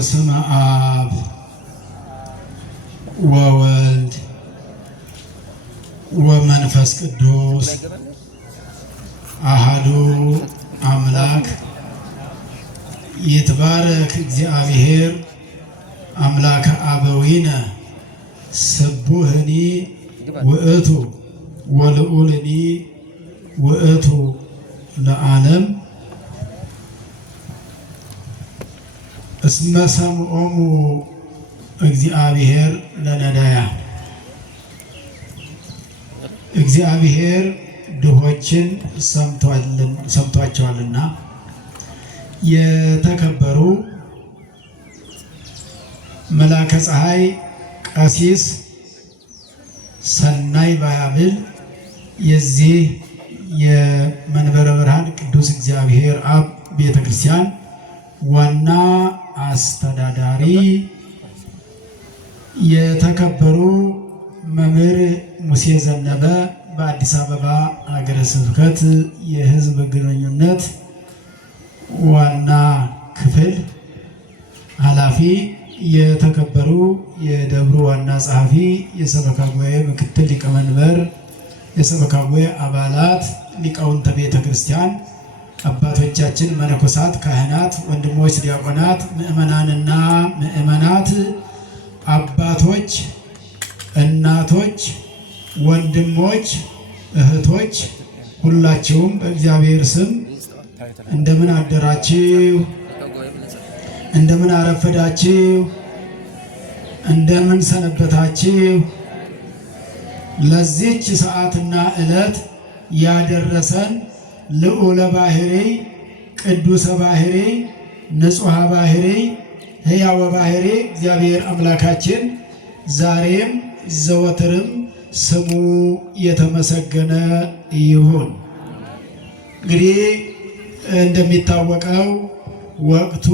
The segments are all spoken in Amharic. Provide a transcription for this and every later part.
በስመ አብ ወወልድ ወመንፈስ ቅዱስ አሐዱ አምላክ ይትባረክ እግዚአብሔር አምላከ አበዊነ ስቡህኒ ውእቱ ወልዑልኒ ውእቱ ለዓለም እስመ ሰምዖሙ እግዚአብሔር ለነዳያን እግዚአብሔር ድሆችን ሰምቷቸዋልና። የተከበሩ መላከ ፀሐይ ቀሲስ ሰናይ ባያብል የዚህ የመንበረ ብርሃን ቅዱስ እግዚአብሔር አብ ቤተክርስቲያን ዋና አስተዳዳሪ፣ የተከበሩ መምህር ሙሴ ዘነበ በአዲስ አበባ ሀገረ ስብከት የሕዝብ ግንኙነት ዋና ክፍል ኃላፊ፣ የተከበሩ የደብሩ ዋና ጸሐፊ፣ የሰበካ ጉባኤ ምክትል ሊቀመንበር፣ የሰበካ ጉባኤ አባላት፣ ሊቃውንተ ቤተ ክርስቲያን፣ አባቶቻችን መነኮሳት፣ ካህናት፣ ወንድሞች ዲያቆናት፣ ምእመናንና ምእመናት፣ አባቶች፣ እናቶች፣ ወንድሞች፣ እህቶች ሁላችሁም በእግዚአብሔር ስም እንደምን አደራችሁ? እንደምን አረፈዳችሁ? እንደምን ሰነበታችሁ? ለዚህች ሰዓትና ዕለት ያደረሰን ልዑለ ባሕሪ ቅዱሰ ባሕሪ ንጹሐ ባሕሪ ሕያወ ባሕሪ እግዚአብሔር አምላካችን ዛሬም ዘወትርም ስሙ የተመሰገነ ይሁን። እንግዲህ እንደሚታወቀው ወቅቱ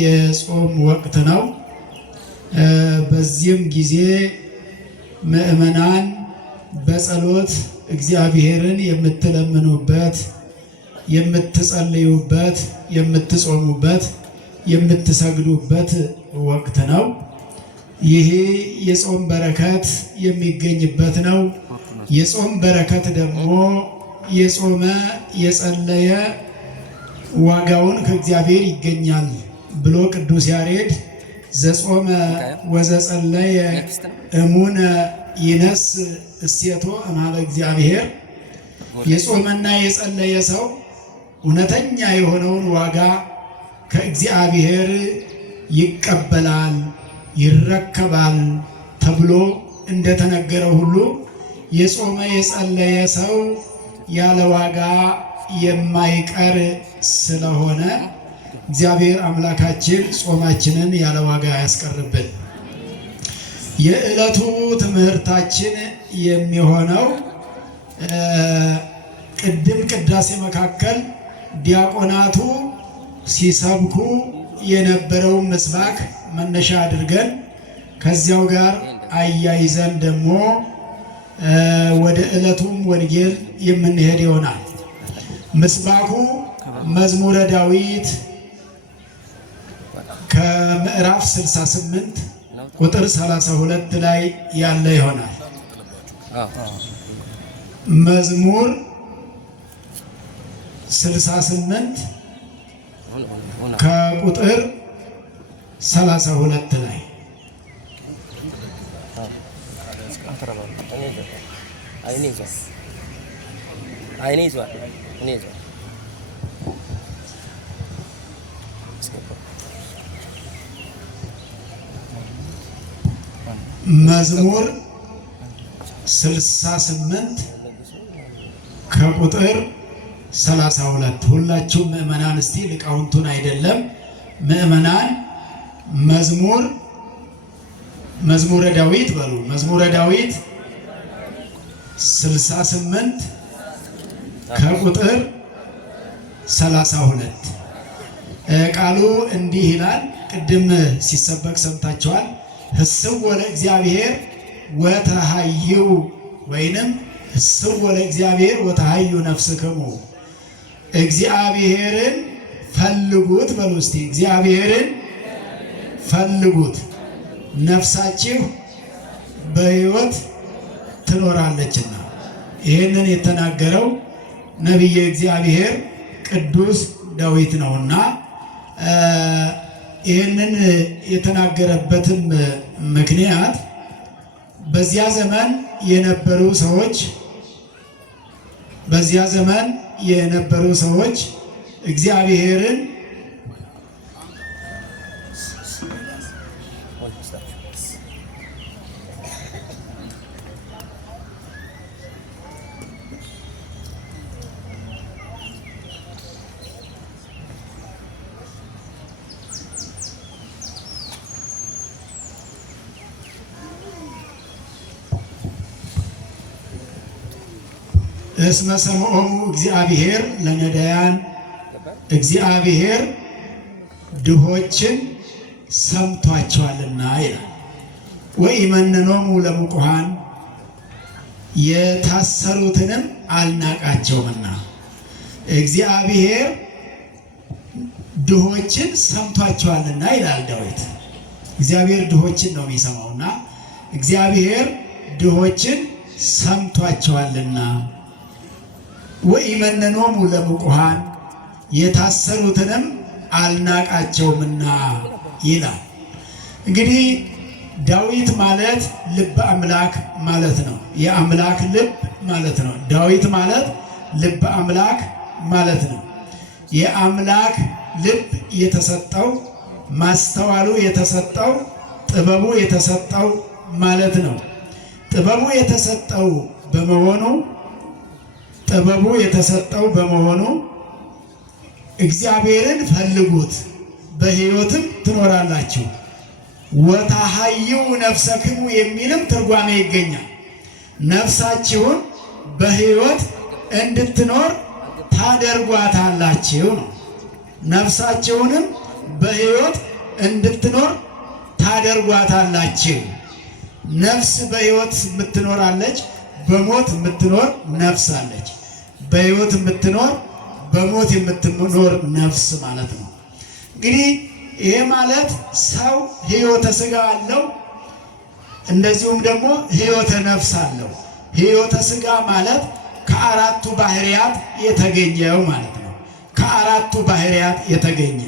የጾም ወቅት ነው። በዚህም ጊዜ ምእመናን በጸሎት እግዚአብሔርን የምትለምኑበት፣ የምትጸልዩበት፣ የምትጾሙበት፣ የምትሰግዱበት ወቅት ነው። ይሄ የጾም በረከት የሚገኝበት ነው። የጾም በረከት ደግሞ የጾመ የጸለየ ዋጋውን ከእግዚአብሔር ይገኛል ብሎ ቅዱስ ያሬድ ዘጾመ ወዘጸለየ እሙነ ይነስ እሴቶ እምኀበ እግዚአብሔር፣ የጾመና የጸለየ ሰው እውነተኛ የሆነውን ዋጋ ከእግዚአብሔር ይቀበላል፣ ይረከባል ተብሎ እንደተነገረው ሁሉ የጾመ የጸለየ ሰው ያለ ዋጋ የማይቀር ስለሆነ እግዚአብሔር አምላካችን ጾማችንን ያለ ዋጋ ያስቀርብን። የዕለቱ ትምህርታችን የሚሆነው ቅድም ቅዳሴ መካከል ዲያቆናቱ ሲሰብኩ የነበረውን ምስባክ መነሻ አድርገን ከዚያው ጋር አያይዘን ደግሞ ወደ ዕለቱም ወንጌል የምንሄድ ይሆናል። ምስባኩ መዝሙረ ዳዊት ከምዕራፍ 68 ቁጥር 32 ላይ ያለ ይሆናል። መዝሙር 68 ከቁጥር 32 ላይ መዝሙር 68 ከቁጥር 32 ሁላችሁም ምእመናን እስቲ ሊቃውንቱን አይደለም ምእመናን መዝሙረ ዳዊት በሉ። መዝሙረ ዳዊት 68 ከቁጥር 32 ቃሉ እንዲህ ይላል። ቅድም ሲሰበክ ሰምታችኋል። ህስው ለእግዚአብሔር ወተሃይው ወይንም ህስው ለእግዚአብሔር ወተሃዩ ነፍስክሙ እግዚአብሔርን ፈልጉት በሉ እስቲ። እግዚአብሔርን ፈልጉት ነፍሳችሁ በሕይወት ትኖራለችና። ይህንን የተናገረው ነቢየ እግዚአብሔር ቅዱስ ዳዊት ነውና ይህንን የተናገረበትም ምክንያት በዚያ ዘመን የነበሩ ሰዎች እግዚአብሔርን እስመ ሰምዖሙ እግዚአብሔር ለነዳያን እግዚአብሔር ድሆችን ሰምቷቸዋልና ይላል። ወኢመነኖሙ ለምቁሃን የታሰሩትንም አልናቃቸውምና። እግዚአብሔር ድሆችን ሰምቷቸዋልና ይላል ዳዊት። እግዚአብሔር ድሆችን ነው የሚሰማውና እግዚአብሔር ድሆችን ሰምቷቸዋልና ወኢመነኖሙ ለምቁሃን የታሰሩትንም አልናቃቸውምና ይላል። እንግዲህ ዳዊት ማለት ልበ አምላክ ማለት ነው። የአምላክ ልብ ማለት ነው። ዳዊት ማለት ልበ አምላክ ማለት ነው። የአምላክ ልብ የተሰጠው ማስተዋሉ የተሰጠው ጥበቡ የተሰጠው ማለት ነው። ጥበቡ የተሰጠው በመሆኑ እግዚአብሔርን ፈልጉት በሕይወትም ትኖራላችሁ ወታሐዩ ነፍሰክሙ የሚልም ትርጓሜ ይገኛል። ነፍሳችሁን በሕይወት እንድትኖር ታደርጓታላችሁ ነው። ነፍሳችሁንም በሕይወት እንድትኖር ታደርጓታላችሁ። ነፍስ በሕይወት የምትኖራለች፣ በሞት የምትኖር ነፍስ አለች። በሕይወት የምትኖር በሞት የምትኖር ነፍስ ማለት ነው። እንግዲህ ይሄ ማለት ሰው ሕይወተ ሥጋ አለው፣ እንደዚሁም ደግሞ ሕይወተ ነፍስ አለው። ሕይወተ ሥጋ ማለት ከአራቱ ባህሪያት የተገኘው ማለት ነው። ከአራቱ ባህሪያት የተገኘ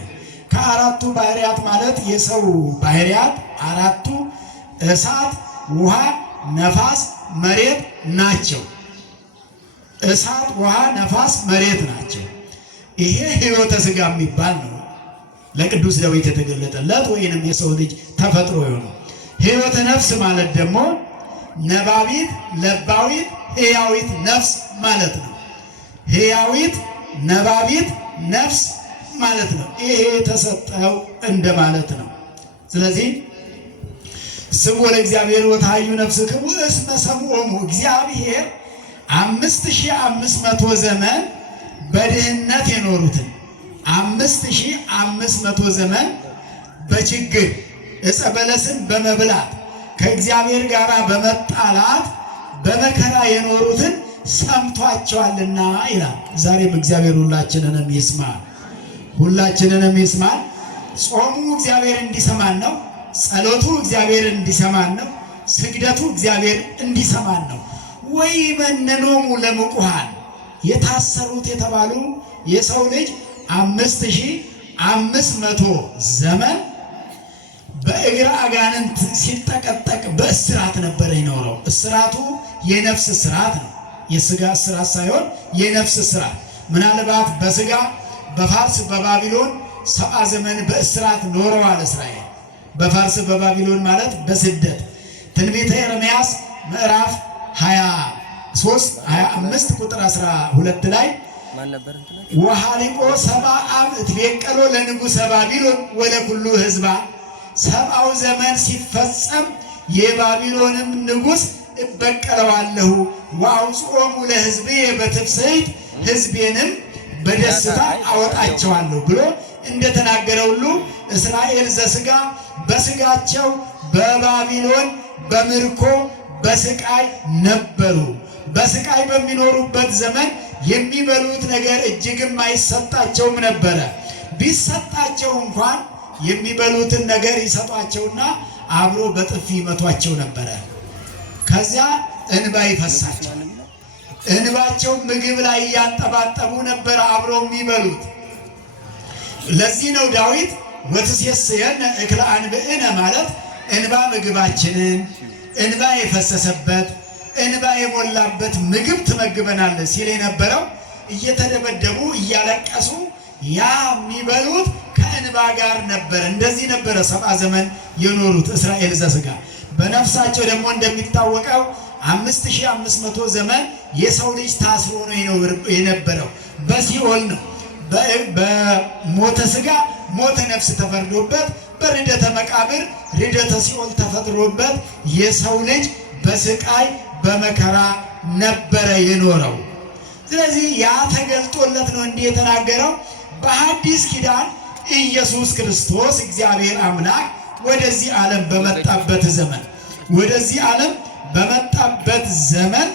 ከአራቱ ባህሪያት ማለት የሰው ባህሪያት አራቱ እሳት፣ ውሃ፣ ነፋስ፣ መሬት ናቸው። እሳት፣ ውሃ፣ ነፋስ፣ መሬት ናቸው። ይሄ ሕይወተ ሥጋ የሚባል ነው። ለቅዱስ ዳዊት የተገለጠለት ወይንም የሰው ልጅ ተፈጥሮ የሆነው ሕይወተ ነፍስ ማለት ደግሞ ነባቢት፣ ለባዊት፣ ሕያዊት ነፍስ ማለት ነው። ሕያዊት ነባቢት ነፍስ ማለት ነው። ይሄ የተሰጠው እንደማለት ነው። ስለዚህ ስሙ ለእግዚአብሔር ወታሐዩ ነፍስክሙ እስመ ሰምዖሙ እግዚአብሔር 5500 ዘመን በድህነት የኖሩትን 5500 ዘመን በችግር ዕፀ በለስን በመብላት ከእግዚአብሔር ጋር በመጣላት በመከራ የኖሩትን ሰምቷቸዋልና ይላል። ዛሬም እግዚአብሔር ሁላችንንም ይስማል። ጾሙ እግዚአብሔር እንዲሰማን ነው። ጸሎቱ እግዚአብሔር እንዲሰማን ነው። ስግደቱ እግዚአብሔር እንዲሰማን ነው። ወኢመነኖሙ ለምቁሃን የታሰሩት የተባሉ የሰው ልጅ 5500 ዘመን በእግረ አጋንንት ሲጠቀጠቅ በእስራት ነበር የኖረው። እስራቱ የነፍስ እስራት ነው። የሥጋ እስራት ሳይሆን የነፍስ እስራት። ምናልባት በሥጋ በፋርስ በባቢሎን 70 ዘመን በእስራት ኖረዋል እስራኤል። በፋርስ በባቢሎን ማለት በስደት ትንቢተ ኤርምያስ ምዕራፍ 25 ቁጥር 12 ላይ ወሐሊቆ 70 ዓመት ቤቀሎ ለንጉሠ ባቢሎን ወለኩሉ ሕዝባ 70 ዘመን ሲፈጸም የባቢሎንም ንጉሥ እበቀለዋለሁ ወአውጽኦሙ ለሕዝቤ በትፍስሕት ሕዝቤንም በደስታ አወጣቸዋለሁ ብሎ እንደተናገረ ሁሉ እስራኤል ዘሥጋ በሥጋቸው በባቢሎን በምርኮ በስቃይ ነበሩ። በስቃይ በሚኖሩበት ዘመን የሚበሉት ነገር እጅግም አይሰጣቸውም ነበረ። ቢሰጣቸው እንኳን የሚበሉትን ነገር ይሰጧቸውና አብሮ በጥፊ ይመቷቸው ነበረ። ከዚያ እንባ ይፈሳቸው። እንባቸው ምግብ ላይ እያንጠባጠቡ ነበር አብረው የሚበሉት። ለዚህ ነው ዳዊት ወትሴስየነ እክለ አንብዕነ ማለት እንባ ምግባችንን፣ እንባ የፈሰሰበት እንባ የሞላበት ምግብ ትመግበናለህ ሲል የነበረው እየተደበደቡ እያለቀሱ ያ የሚበሉት ከእንባ ጋር ነበር። እንደዚህ ነበረ 70 ዘመን የኖሩት እስራኤል ዘሥጋ። በነፍሳቸው ደግሞ እንደሚታወቀው 5500 ዘመን የሰው ልጅ ታስሮ ነው የነበረው። በሲኦል ነው። በሞተ ሥጋ ሞተ ነፍስ ተፈርዶበት፣ በርደተ መቃብር ርደተ ሲኦል ተፈጥሮበት የሰው ልጅ በስቃይ በመከራ ነበረ የኖረው። ስለዚህ ያ ተገልጦለት ነው እንዲህ የተናገረው። በሐዲስ ኪዳን ኢየሱስ ክርስቶስ እግዚአብሔር አምላክ ወደዚህ ዓለም በመጣበት ዘመን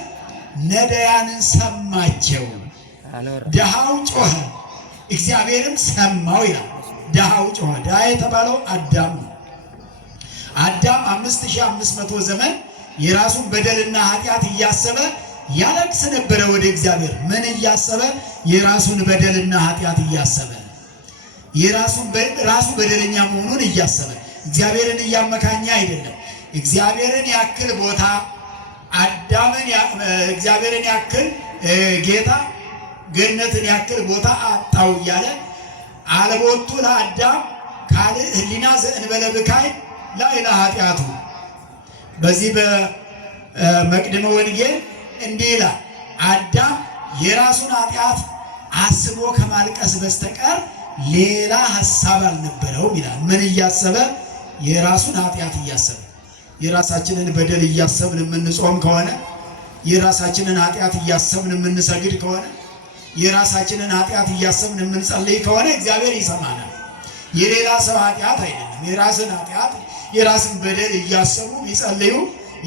ነዳያንን ሰማቸው። ድሃው ጮኸ፣ እግዚአብሔርም ሰማው ይላል። ድሃው ጮኸ። ድሃ የተባለው አዳም ነው። አዳም 5500 ዘመን የራሱን በደልና ኃጢአት እያሰበ ያለቅስ ነበረ ወደ እግዚአብሔር። ምን እያሰበ? የራሱን በደልና ኃጢአት እያሰበ ራሱ በደለኛ መሆኑን እያሰበ እግዚአብሔርን እያመካኘ አይደለም። እግዚአብሔርን ያክል ቦታ እግዚአብሔርን ያክል ጌታ ገነትን ያክል ቦታ አጣው እያለ አለቦቱ ለአዳም ካልእ ህሊና ዘእንበለ ብካይ ላዕለ ኃጢአቱ። በዚህ በመቅድመ ወንጌል እንዲህ ይላል፣ አዳም የራሱን ኃጢአት አስቦ ከማልቀስ በስተቀር ሌላ ሐሳብ አልነበረውም ይላል። ምን እያሰበ? የራሱን ኃጢአት እያሰበ። የራሳችንን በደል እያሰብን የምንጾም ከሆነ፣ የራሳችንን ኃጢአት እያሰብን የምንሰግድ ከሆነ፣ የራሳችንን ኃጢአት እያሰብን የምንጸልይ ከሆነ እግዚአብሔር ይሰማናል። የሌላ ሰው ኃጢአት አይደለም። የራስን ኃጢአት የራስን በደል እያሰቡ ይጸልዩ።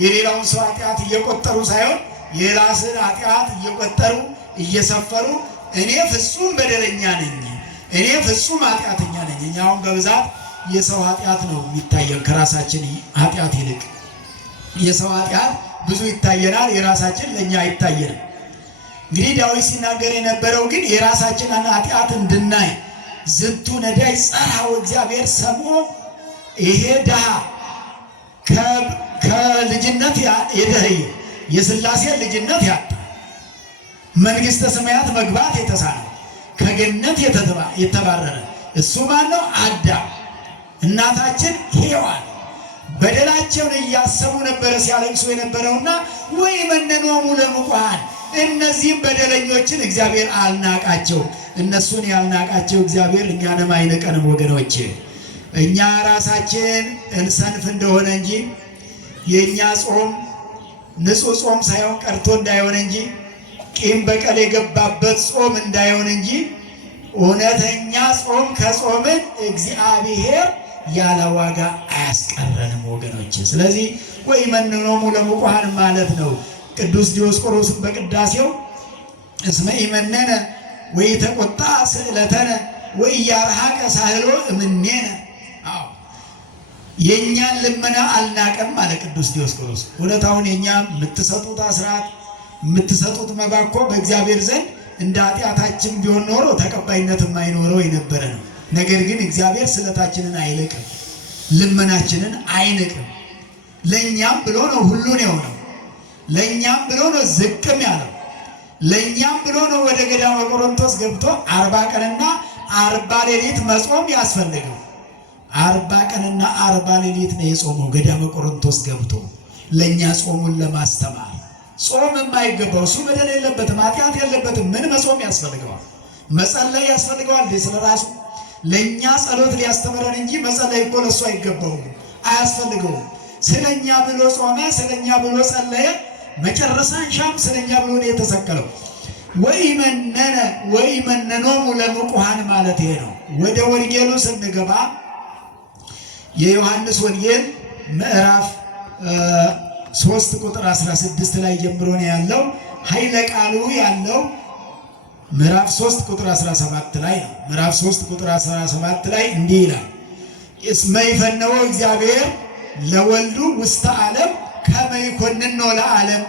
የሌላውን ሰው ኃጢአት እየቆጠሩ ሳይሆን የራስን ኃጢአት እየቆጠሩ እየሰፈሩ እኔ ፍጹም በደለኛ ነኝ፣ እኔ ፍጹም ኃጢአተኛ ነኝ። እኛ አሁን በብዛት የሰው ኃጢአት ነው የሚታየን ከራሳችን ኃጢአት ይልቅ። የሰው ኃጢአት ብዙ ይታየናል፣ የራሳችን ለእኛ አይታየንም። እንግዲህ ዳዊት ሲናገር የነበረው ግን የራሳችንን ኃጢአት እንድናይ ዝንቱ ነዳይ ጸርሐው እግዚአብሔር ሰምዖ። ይሄ ድሃ ከልጅነት የደኸየ የሥላሴን ልጅነት ያጣ መንግሥተ ሰማያት መግባት የተሳነው ከገነት የተባረረ እሱ ማን ነው? አዳም። እናታችን ሔዋን በደላቸውን እያሰቡ ነበረ ሲያለቅሱ የነበረውና ወይ መነኖሙ ለምቁሃን፣ እነዚህም በደለኞችን እግዚአብሔር አልናቃቸው። እነሱን ያልናቃቸው እግዚአብሔር እኛንም አይንቀንም ወገኖች። እኛ ራሳችን እንሰንፍ እንደሆነ እንጂ የእኛ ጾም ንጹሕ ጾም ሳይሆን ቀርቶ እንዳይሆን እንጂ ቂም በቀል የገባበት ጾም እንዳይሆን እንጂ እውነተኛ ጾም ከጾምን እግዚአብሔር ያለ ዋጋ አያስቀረንም ወገኖች። ስለዚህ ወይ መነኖሙ ለምቁሃን ማለት ነው። ቅዱስ ዲዮስቆሮስን በቅዳሴው እስመ ኢመነነ ወይ ተቆጣ ስእለተነ ወይ ያርሐቀ ሳህሎ እምኔነ፣ የእኛን ልመና አልናቀም ማለት ቅዱስ ዲዮስቆሮስ። እውነታውን የእኛ የምትሰጡት አስራት የምትሰጡት መባ እኮ በእግዚአብሔር ዘንድ እንደ ኃጢአታችን ቢሆን ኖሮ ተቀባይነት የማይኖረው የነበረ ነው። ነገር ግን እግዚአብሔር ስለታችንን አይልቅም፣ ልመናችንን አይንቅም። ለእኛም ብሎ ነው ሁሉን የሆነው። ለእኛም ብሎ ነው ዝቅም ያለው። ለእኛም ብሎ ነው ወደ ገዳመ ቆሮንቶስ ገብቶ 40 ቀንና 40 ሌሊት መጾም ያስፈልገው። 40 ቀንና 40 ሌሊት ነው የጾመው ገዳመ ቆሮንቶስ ገብቶ ለእኛ ጾሙን ለማስተማር። ጾም የማይገባው እሱ በደል የለበትም፣ ኃጢአት የለበትም። ምን መጾም ያስፈልገዋል? መጸለይ ያስፈልገዋል ስለራሱ። ለእኛ ጸሎት ሊያስተምረን እንጂ መጸለይ እኮ ለእሱ አይገባውም፣ አያስፈልገውም። ስለኛ ብሎ ጾመ፣ ስለኛ ብሎ ጸለየ። መጨረሻ ሻም ስለኛ ብሎ ነው የተሰቀለው። ወይ መነኖሙ ለምቁሃን ማለት ይሄ ነው። ወደ ወንጌሉ ስንገባ የዮሐንስ ወንጌል ምዕራፍ 3 ቁጥር 16 ላይ ጀምሮ ነው ያለው። ኃይለ ቃሉ ያለው ምዕራፍ 3 ቁጥር 17 ላይ ነው። ምዕራፍ 3 ቁጥር 17 ላይ እንዲህ ይላል፣ እስመ ይፈነወ እግዚአብሔር ለወልዱ ውስተ ዓለም ከመ ይኮንኖ ለዓለም።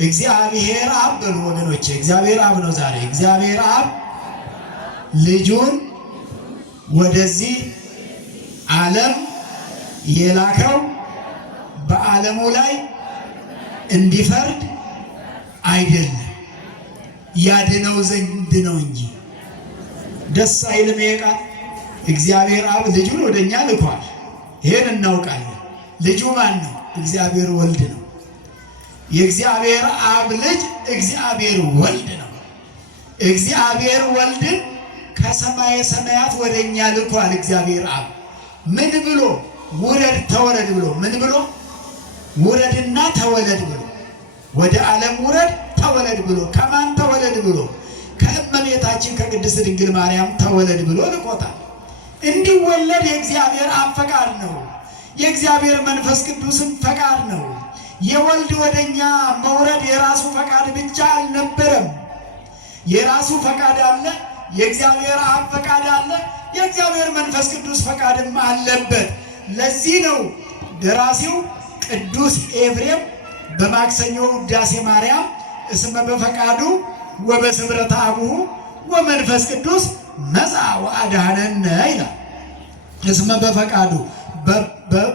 እግዚአብሔር አብ በሉ ወገኖቼ፣ እግዚአብሔር አብ ነው ዛሬ። እግዚአብሔር አብ ልጁን ወደዚህ ዓለም የላከው በዓለሙ ላይ እንዲፈርድ አይደለም፣ ያድነው ዘንድ ነው እንጂ። ደስ አይልም ይሄ ቃል? እግዚአብሔር አብ ልጁን ወደኛ ልኳል። ይሄን እናውቃለን። ልጁ ማን ነው? እግዚአብሔር ወልድ ነው። የእግዚአብሔር አብ ልጅ እግዚአብሔር ወልድ ነው። እግዚአብሔር ወልድን ከሰማየ ሰማያት ወደኛ ልኳል። እግዚአብሔር አብ ምን ብሎ? ውረድ ተወለድ ብሎ። ምን ብሎ? ውረድና ተወለድ ብሎ። ወደ ዓለም ውረድ ተወለድ ብሎ። ከማን ተወለድ ብሎ? ከእመቤታችን ከቅድስት ድንግል ማርያም ተወለድ ብሎ ልቆታል። እንዲወለድ የእግዚአብሔር አብ ፈቃድ ነው። የእግዚአብሔር መንፈስ ቅዱስም ፈቃድ ነው። የወልድ ወደኛ መውረድ የራሱ ፈቃድ ብቻ አልነበረም። የራሱ ፈቃድ አለ፣ የእግዚአብሔር አብ ፈቃድ አለ፣ የእግዚአብሔር መንፈስ ቅዱስ ፈቃድም አለበት። ለዚህ ነው ደራሲው ቅዱስ ኤፍሬም በማክሰኞ ውዳሴ ማርያም እስመ በፈቃዱ ወበስምረተ አቡሁ ወመንፈስ ቅዱስ መጻ ወአድኀነነ ይላል። እስመ በፈቃዱ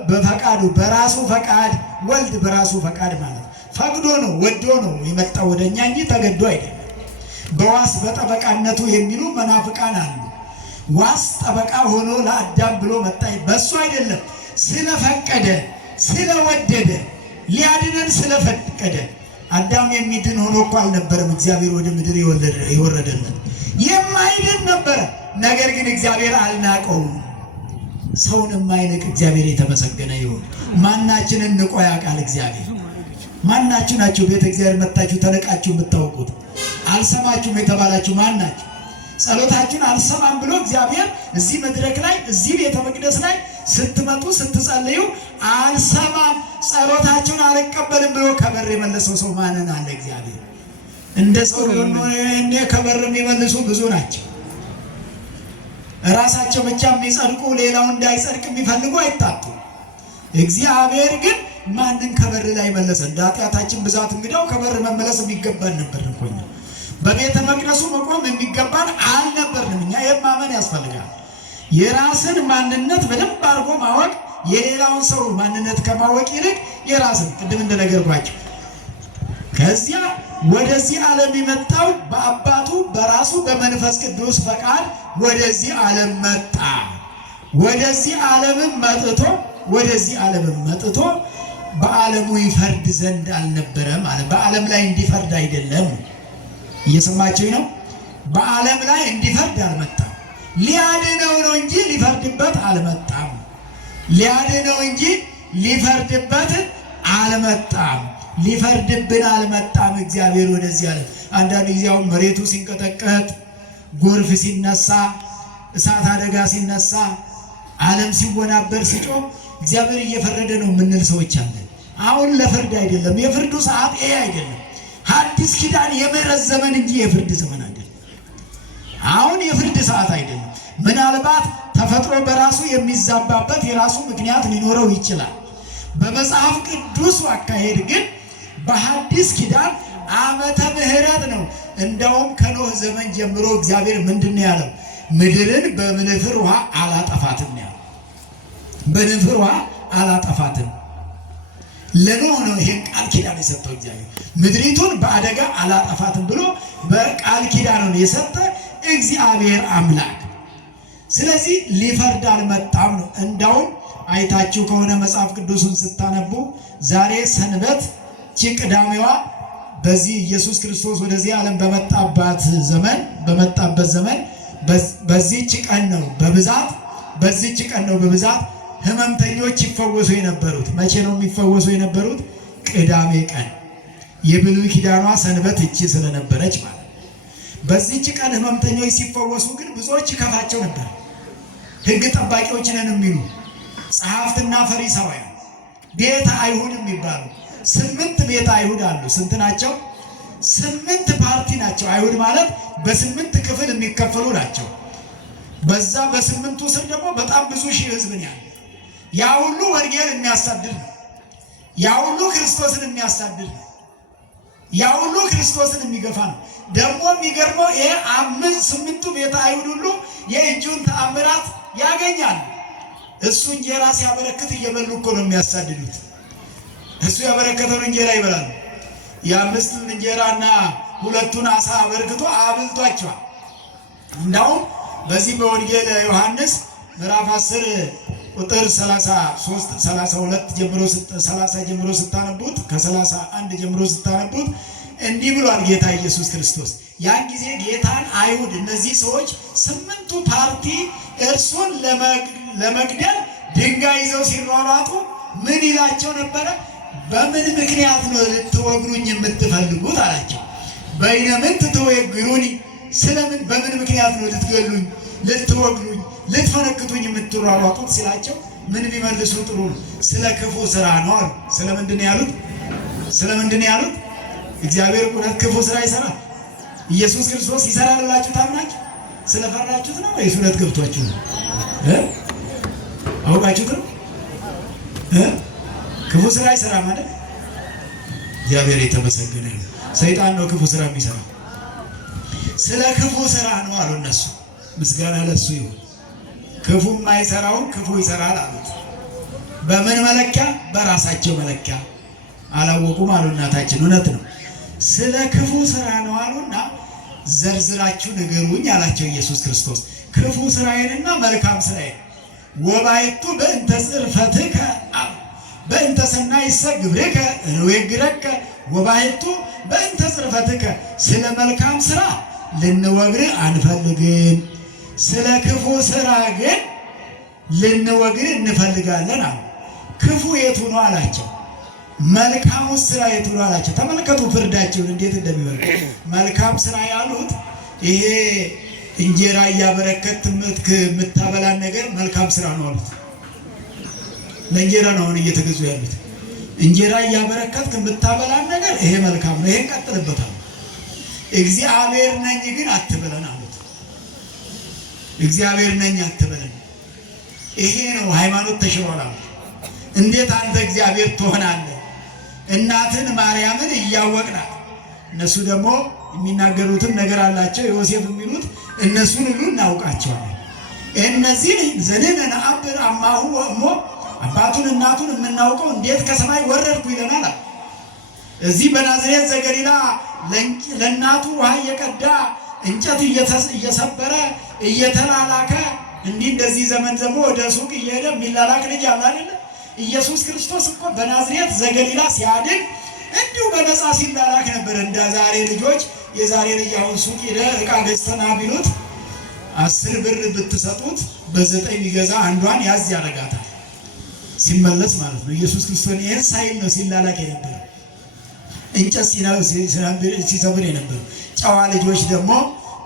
በፈቃዱ በራሱ ፈቃድ፣ ወልድ በራሱ ፈቃድ ማለት ፈቅዶ ነው ወዶ ነው የመጣው ወደኛ እንጂ ተገዶ አይደለም። በዋስ በጠበቃነቱ የሚሉ መናፍቃን አሉ። ዋስ ጠበቃ ሆኖ ለአዳም ብሎ መጣ። በሱ አይደለም፣ ስለፈቀደ ስለወደደ ሊያድነን ስለፈቀደ። አዳም የሚድን ሆኖ እኮ አልነበረም እግዚአብሔር ወደ ምድር የወረደልን፣ የማይድን ነበረ። ነገር ግን እግዚአብሔር አልናቀውም። ሰውን የማይንቅ እግዚአብሔር የተመሰገነ ይሁን። ማናችንን ንቆ ያውቃል እግዚአብሔር? ማናችሁ ናችሁ ቤተ እግዚአብሔር መጣችሁ ተነቃችሁ የምታውቁት? አልሰማችሁም የተባላችሁ ማን ናችሁ? ጸሎታችሁን አልሰማም ብሎ እግዚአብሔር እዚህ መድረክ ላይ እዚህ ቤተ መቅደስ ላይ ስትመጡ ስትጸልዩ አልሰማም ጸሎታችሁን አልቀበልም ብሎ ከበር የመለሰው ሰው ማንን አለ? እግዚአብሔር። እንደ ሰው እኔ ከበር የሚመልሱ ብዙ ናቸው። ራሳቸው ብቻ የሚጸድቁ ሌላው እንዳይጸድቅ የሚፈልጉ አይታጡ። እግዚአብሔር ግን ማንን ከበር ላይ መለሰ? እንደ ኃጢአታችን ብዛት እንግዲያው ከበር መመለስ የሚገባን ነበር እኮ እኛ። በቤተ መቅደሱ መቆም የሚገባን አልነበርንም እኛ። ይህን ማመን ያስፈልጋል። የራስን ማንነት በደንብ አድርጎ ማወቅ የሌላውን ሰው ማንነት ከማወቅ ይልቅ የራስን ቅድም እንደነገርኳቸው ከዚያ ወደዚህ ዓለም የመጣው በአባቱ በራሱ በመንፈስ ቅዱስ ፈቃድ ወደዚህ ዓለም መጣ። ወደዚህ ዓለምም መጥቶ በዓለሙ ይፈርድ ዘንድ አልነበረም አለ። በዓለም ላይ እንዲፈርድ አይደለም። እየሰማችሁ ነው? በዓለም ላይ እንዲፈርድ አልመጣም። ሊያድነው ነው እንጂ ሊፈርድበት አልመጣም። ሊያድነው እንጂ ሊፈርድበት አልመጣም። ሊፈርድብን አልመጣም። እግዚአብሔር ወደዚህ ዓለም አንዳንድ ጊዜ አሁን መሬቱ ሲንቀጠቀጥ፣ ጎርፍ ሲነሳ፣ እሳት አደጋ ሲነሳ፣ ዓለም ሲወናበር ሲጮህ እግዚአብሔር እየፈረደ ነው የምንል ሰዎች አለን። አሁን ለፍርድ አይደለም። የፍርዱ ሰዓት ይሄ አይደለም። ሐዲስ ኪዳን የምህረት ዘመን እንጂ የፍርድ ዘመን አይደለም። አሁን የፍርድ ሰዓት አይደለም። ምናልባት ተፈጥሮ በራሱ የሚዛባበት የራሱ ምክንያት ሊኖረው ይችላል። በመጽሐፍ ቅዱስ አካሄድ ግን በሐዲስ ኪዳን ዓመተ ምህረት ነው። እንደውም ከኖህ ዘመን ጀምሮ እግዚአብሔር ምንድን ያለው? ምድርን በንፍር ውሃ አላጠፋትም ያለው። በንፍር ውሃ አላጠፋትም። ለኖህ ነው ይሄን ቃል ኪዳን የሰጠው እግዚአብሔር። ምድሪቱን በአደጋ አላጠፋትም ብሎ በቃል ኪዳን ነው የሰጠ እግዚአብሔር አምላክ። ስለዚህ ሊፈርድ አልመጣም ነው። እንደውም አይታችሁ ከሆነ መጽሐፍ ቅዱስን ስታነቡ ዛሬ ሰንበት ቅዳሜዋ በዚህ ኢየሱስ ክርስቶስ ወደዚህ ዓለም በመጣበት ዘመን በዚህች ቀን ነው በብዛት ህመምተኞች ይፈወሱ የነበሩት። መቼ ነው የሚፈወሱ የነበሩት? ቅዳሜ ቀን። የብሉይ ኪዳኗ ሰንበት እቺ ስለነበረች ማለት። በዚህች ቀን ህመምተኞች ሲፈወሱ ግን ብዙዎች ይከፋቸው ነበር። ህግ ጠባቂዎች ነን የሚሉ ጸሐፍትና ፈሪሳውያን፣ ቤተ አይሁድ የሚባሉ 8 ቤተ አይሁድ አሉ። ስንት ናቸው? 8 ፓርቲ ናቸው። አይሁድ ማለት በ8 ክፍል የሚከፈሉ ናቸው። በዛ በስምንቱ ስር ደግሞ በጣም ብዙ ሺህ ህዝብ ነው ያለው። ያ ሁሉ ወንጌል የሚያሳድድ ነው። ያ ሁሉ ክርስቶስን የሚያሳድድ ነው። ያ ሁሉ ክርስቶስን የሚገፋ ነው። ደግሞ የሚገርመው ይሄ ስምንቱ ቤተ አይሁድ ሁሉ የእጁን ተአምራት ያገኛል። እሱ እንጀራ ሲያበረክት እየበሉ እኮ ነው የሚያሳድዱት። እሱ ያበረከተውን እንጀራ ይበላሉ። የአምስቱን እንጀራና ሁለቱን ዓሣ አበርክቶ አብልቷቸዋል። እንዳውም በዚህ በወንጌል ዮሐንስ ምዕራፍ 10 ቁጥር 33 32 ጀምሮ 30 ጀምሮ ስታነቡት ከ31 ጀምሮ ስታነቡት እንዲህ ብሏል ጌታ ኢየሱስ ክርስቶስ። ያን ጊዜ ጌታን አይሁድ እነዚህ ሰዎች ስምንቱ ፓርቲ እርሱን ለመግደል ድንጋይ ይዘው ሲሯሯጡ ምን ይላቸው ነበረ? በምን ምክንያት ነው ልትወግሩኝ የምትፈልጉት አላቸው። በይነምን ትወግሩኒ፣ ስለምን በምን ምክንያት ነው ልትገሉኝ፣ ልትወግሩኝ፣ ልትፈነክቱኝ የምትሯሯጡት ሲላቸው ምን ቢመልሱ ጥሩ ነው? ስለ ክፉ ስራ ነው አሉ። ስለምንድን ነው ያሉት? ስለምንድን ነው ያሉት? እግዚአብሔር እውነት ክፉ ስራ ይሰራል? ኢየሱስ ክርስቶስ ይሰራል ብላችሁ ታምናችሁ ስለፈራችሁት ነው ወይስ እውነት ገብቷችሁ ነው? አውቃችሁት ነው? ክፉ ስራ ይሰራ ማለት እግዚአብሔር የተመሰገነ ነው። ሰይጣን ነው ክፉ ስራ የሚሰራ። ስለ ክፉ ስራ ነው አሉ እነሱ። ምስጋና ለሱ ይሁን። ክፉ የማይሰራውን ክፉ ይሰራል አሉት። በምን መለኪያ? በራሳቸው መለኪያ አላወቁም አሉ እናታችን። እውነት ነው። ስለ ክፉ ስራ ነው አሉና ዘርዝራችሁ ንገሩኝ አላቸው ኢየሱስ ክርስቶስ። ክፉ ስራዬንና መልካም ስራዬን ወባይቱ በእንተ ጽርፈትከ በእንተ ሰናይሰ ግብርከ እንወግረከ ወባይቱ በእንተ ጽርፈትከ፣ ስለ መልካም ስራ ልንወግር አንፈልግም፣ ስለ ክፉ ስራ ግን ልንወግር እንፈልጋለን አሉ። ክፉ የቱ ነው አላቸው። መልካሙ ስራ የቱ ነው አላቸው። ተመልከቱ ፍርዳቸውን እንዴት እንደሚወርድ። መልካም ስራ ያሉት ይሄ እንጀራ እያበረከት የምታበላን ነገር መልካም ስራ ነው አሉት። ለእንጀራ ነው አሁን እየተገዙ ያሉት። እንጀራ እያበረከት የምታበላን ነገር ይሄ መልካም ነው፣ ይሄን ቀጥልበታል። እግዚአብሔር ነኝ ግን አትበለን አሉት። እግዚአብሔር ነኝ አትበለን፣ ይሄ ነው ሃይማኖት ተሽሯል አሉት። እንዴት አንተ እግዚአብሔር ትሆናለህ? እናትን ማርያምን እያወቅናት። እነሱ ደግሞ የሚናገሩትን ነገር አላቸው። ዮሴፍ የሚሉት እነሱን ሁሉ እናውቃቸዋለን። እነዚህ ዘንን ነአብር አማሁ ወእሞ፣ አባቱን እናቱን የምናውቀው እንዴት ከሰማይ ወረድኩ ይለናል። እዚህ በናዝሬት ዘገሊላ ለእናቱ ውሃ እየቀዳ እንጨት እየሰበረ እየተላላከ እንደዚህ ዘመን ደግሞ ወደ ሱቅ እየሄደ የሚላላክ ልጅ አለ አይደለ? ኢየሱስ ክርስቶስ እኮ በናዝሬት ዘገሊላ ሲያድግ እንዲሁ በነፃ ሲላላክ ነበር። እንደ ዛሬ ልጆች የዛሬ ልጅ አሁን ሱቅ ሄደ ዕቃ ገዝተና ቢሉት 10 ብር ብትሰጡት በ9 ይገዛ አንዷን ያዝ ያደርጋታል ሲመለስ ማለት ነው። ኢየሱስ ክርስቶስ ይህን ሳይል ነው ሲላላክ የነበረ፣ እንጨት ሲሰብር የነበረ። ጨዋ ልጆች ደግሞ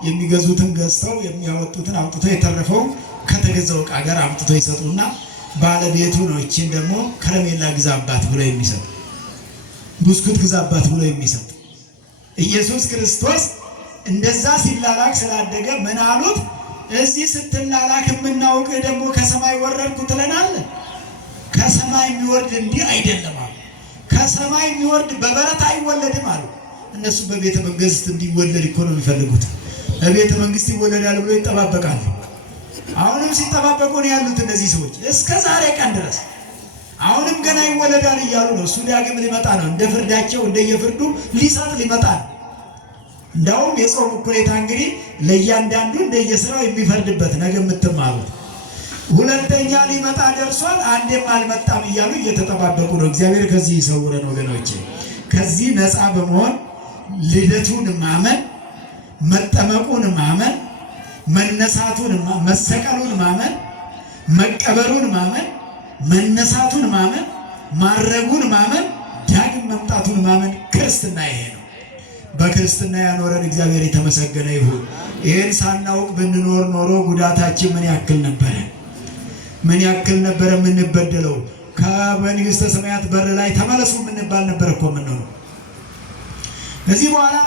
የሚገዙትን ገዝተው የሚያወጡትን አውጥተው የተረፈው ከተገዛው ዕቃ ጋር አምጥተው ይሰጡና ባለቤቱ ነው እቺን ደግሞ ከረሜላ ግዛባት ብሎ የሚሰጥ፣ ብስኩት ግዛባት ብሎ የሚሰጥ። ኢየሱስ ክርስቶስ እንደዛ ሲላላክ ስላደገ ምን አሉት? እዚህ ስትላላክ የምናውቅ ደግሞ ከሰማይ ወረድኩ ትለናለህ? ከሰማይ የሚወርድ እንዲህ አይደለም አሉ። ከሰማይ የሚወርድ በበረት አይወለድም አሉ። እነሱ በቤተ መንግስት እንዲወለድ እኮ ነው የሚፈልጉት። በቤተ መንግስት ይወለዳል ብሎ ይጠባበቃሉ። አሁንም ሲጠባበቁ ነው ያሉት እነዚህ ሰዎች እስከ ዛሬ ቀን ድረስ። አሁንም ገና ይወለዳል እያሉ ነው። እሱ ሊያግም ሊመጣ ነው። እንደ ፍርዳቸው እንደየፍርዱ ሊሰጥ ሊመጣ ነው። እንዳውም የጾም እኩሌታ እንግዲህ ለእያንዳንዱ እንደየስራው የሚፈርድበት ነገ የምትማሩት። ሁለተኛ ሊመጣ ደርሷል፣ አንዴም አልመጣም እያሉ እየተጠባበቁ ነው። እግዚአብሔር ከዚህ ይሰውረን ወገኖቼ። ከዚህ ነፃ በመሆን ልደቱን ማመን፣ መጠመቁን ማመን፣ መነሳቱን መሰቀሉን ማመን፣ መቀበሩን ማመን፣ መነሳቱን ማመን፣ ማረጉን ማመን፣ ዳግም መምጣቱን ማመን ክርስትና ይሄ ነው። በክርስትና ያኖረን እግዚአብሔር የተመሰገነ ይሁን። ይህን ሳናውቅ ብንኖር ኖሮ ጉዳታችን ምን ያክል ነበረ? ምን ያክል ነበረ የምንበደለው? ከመንግስተ ሰማያት በር ላይ ተመለሱ የምንባል ነበር እኮ የምንሆነው። ከዚህ በኋላ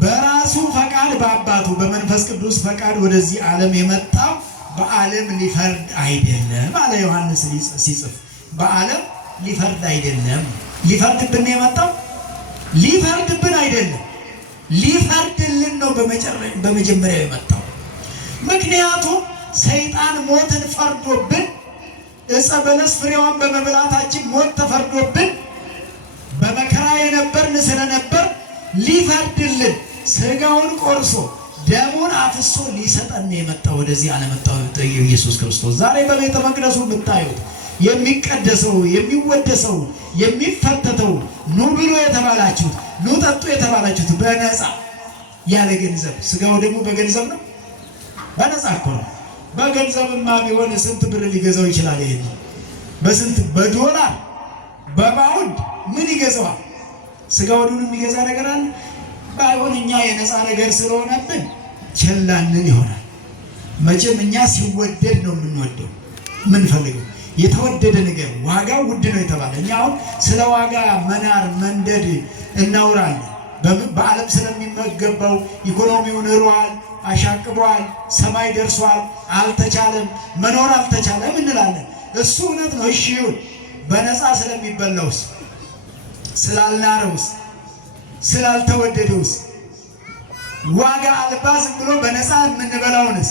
በራሱ ፈቃድ በአባቱ በመንፈስ ቅዱስ ፈቃድ ወደዚህ ዓለም የመጣው በዓለም ሊፈርድ አይደለም አለ ዮሐንስ ሲጽፍ። በዓለም ሊፈርድ አይደለም። ሊፈርድብን የመጣው ሊፈርድብን አይደለም፣ ሊፈርድልን ነው በመጀመሪያ የመጣው። ምክንያቱም ሰይጣን ሞትን ፈርዶብን ዕፀ በለስ ፍሬዋን በመብላታችን ሞት ተፈርዶብን በመከራ የነበርን ስለነበር ሊፈርድልን ሥጋውን ቆርሶ ደሙን አፍሶ ሊሰጠን የመጣው ወደዚህ ዓለመጣው ኢየሱስ ክርስቶስ። ዛሬ በቤተ መቅደሱ የምታዩት የሚቀደሰው የሚወደሰው የሚፈተተው ኑ ብሎ የተባላችሁት ኑ ጠጡ የተባላችሁት በነፃ ያለ ገንዘብ፣ ሥጋው ደግሞ በገንዘብ ነው፣ በነፃ እኮ ነው። በገንዘብማ ቢሆን ስንት ብር ሊገዛው ይችላል? ይሄን በስንት በዶላር በፓውንድ ምን ይገዛዋል? ሥጋው ደሙን የሚገዛ ነገር አለ? ባይሆን እኛ የነፃ ነገር ስለሆነብን ቸላንን ይሆናል። መቼም እኛ ሲወደድ ነው የምንወደው የምንፈልገው። የተወደደ ነገር ዋጋው ውድ ነው የተባለ እኛ አሁን ስለ ዋጋ መናር መንደድ እናውራለን። በዓለም ስለሚመገበው ኢኮኖሚው ንሯል፣ አሻቅቧል፣ ሰማይ ደርሷል፣ አልተቻለም፣ መኖር አልተቻለም እንላለን። እሱ እውነት ነው። እሺ ይሁን። በነፃ ስለሚበላውስ፣ ስላልናረውስ፣ ስላልተወደደውስ፣ ዋጋ አልባ ዝም ብሎ በነፃ የምንበላውንስ፣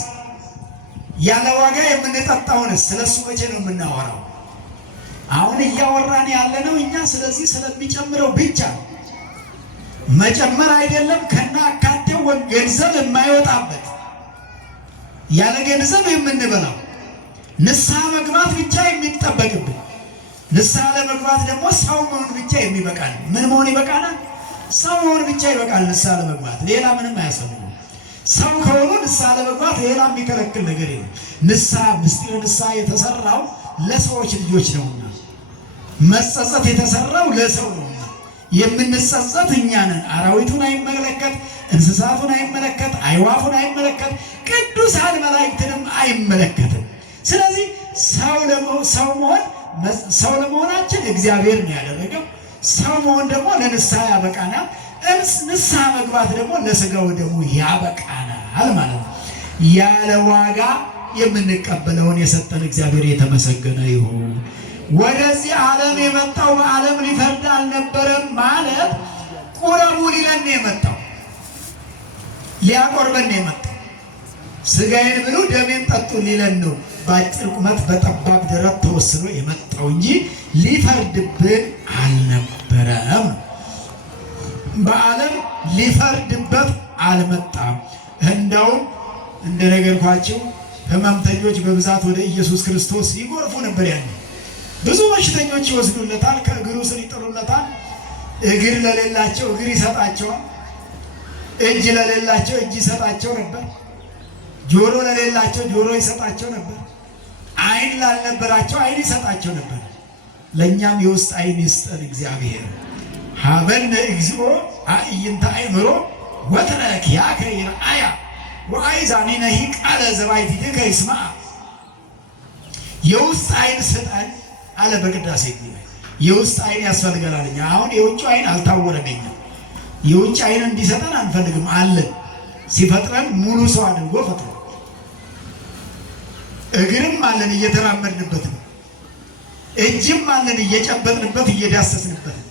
ያለ ዋጋ የምንጠጣውንስ ስለሱ መቼ ነው የምናወራው? አሁን እያወራን ያለነው እኛ ስለዚህ ስለሚጨምረው ብቻ ነው። መጨመር አይደለም ከና አካቴው ገንዘብ የማይወጣበት ያለ ገንዘብ የምንበላው ንስሐ መግባት ብቻ የሚጠበቅብን። ንስሐ ለመግባት ደግሞ ሰው መሆን ብቻ የሚበቃል። ምን መሆን ይበቃናል? ሰው መሆን ብቻ ይበቃል። ንስሐ ለመግባት ሌላ ምንም አያስፈልግም። ሰው ከሆኑ ንስሐ ለመግባት ሌላ የሚከለክል ነገር የለም። ንስሐ ምስጢር ንስሐ የተሰራው ለሰዎች ልጆች ነውና፣ መጸጸት የተሰራው ለሰው ነውና የምንጸጸት እኛ ነን። አራዊቱን አይመለከት፣ እንስሳቱን አይመለከት፣ አይዋፉን አይመለከት፣ ቅዱሳን መላእክትንም አይመለከትም። ስለዚህ ሰው ለመሆናችን እግዚአብሔር ነው ያደረገው። ሰው መሆን ደግሞ ለንስሐ ያበቃናል። ንስሐ መግባት ደግሞ ለሥጋው ደግሞ ያበቃናል ማለት ነው። ያለ ዋጋ የምንቀበለውን የሰጠን እግዚአብሔር የተመሰገነ ይሁን። ወደዚህ ዓለም የመጣው በዓለም ሊፈርድ አልነበረም ማለት ቁረቡ ሊለን የመጣው ሊያቆርበን የመጣው ሥጋዬን ብሉ ደሜን ጠጡ ሊለን ነው። በአጭር ቁመት በጠባብ ደረት ተወስኖ የመጣው እንጂ ሊፈርድብን አልነበረም። በዓለም ሊፈርድበት አልመጣም። እንደውም እንደነገርኳችሁ ሕመምተኞች በብዛት ወደ ኢየሱስ ክርስቶስ ይጎርፉ ነበር። ያኔ ብዙ በሽተኞች ይወስዱለታል፣ ከእግሩ ስር ይጥሉለታል። እግር ለሌላቸው እግር ይሰጣቸዋል፣ እጅ ለሌላቸው እጅ ይሰጣቸው ነበር፣ ጆሮ ለሌላቸው ጆሮ ይሰጣቸው ነበር፣ ዓይን ላልነበራቸው ዓይን ይሰጣቸው ነበር። ለእኛም የውስጥ ዓይን ይስጠን እግዚአብሔር። ሀበነ እግዚኦ አዕይንተ አእምሮ ወትረክ ያከ ይርአያ ወአይዛኒነሂ ቃለ ዘባሕቲትከ ይስማዓ። የውስጥ ዓይን ስጠን አለ በቅዳሴ ጊዜ። የውስጥ ዓይን ያስፈልገናል። እኛ አሁን የውጭ ዓይን አልታወረገኝም። የውጭ ዓይን እንዲሰጠን አንፈልግም አለን። ሲፈጥረን ሙሉ ሰው አድርጎ ፈጥሮ እግርም አለን እየተራመድንበት ነው። እጅም አለን እየጨበጥንበት እየዳሰስንበት ነው።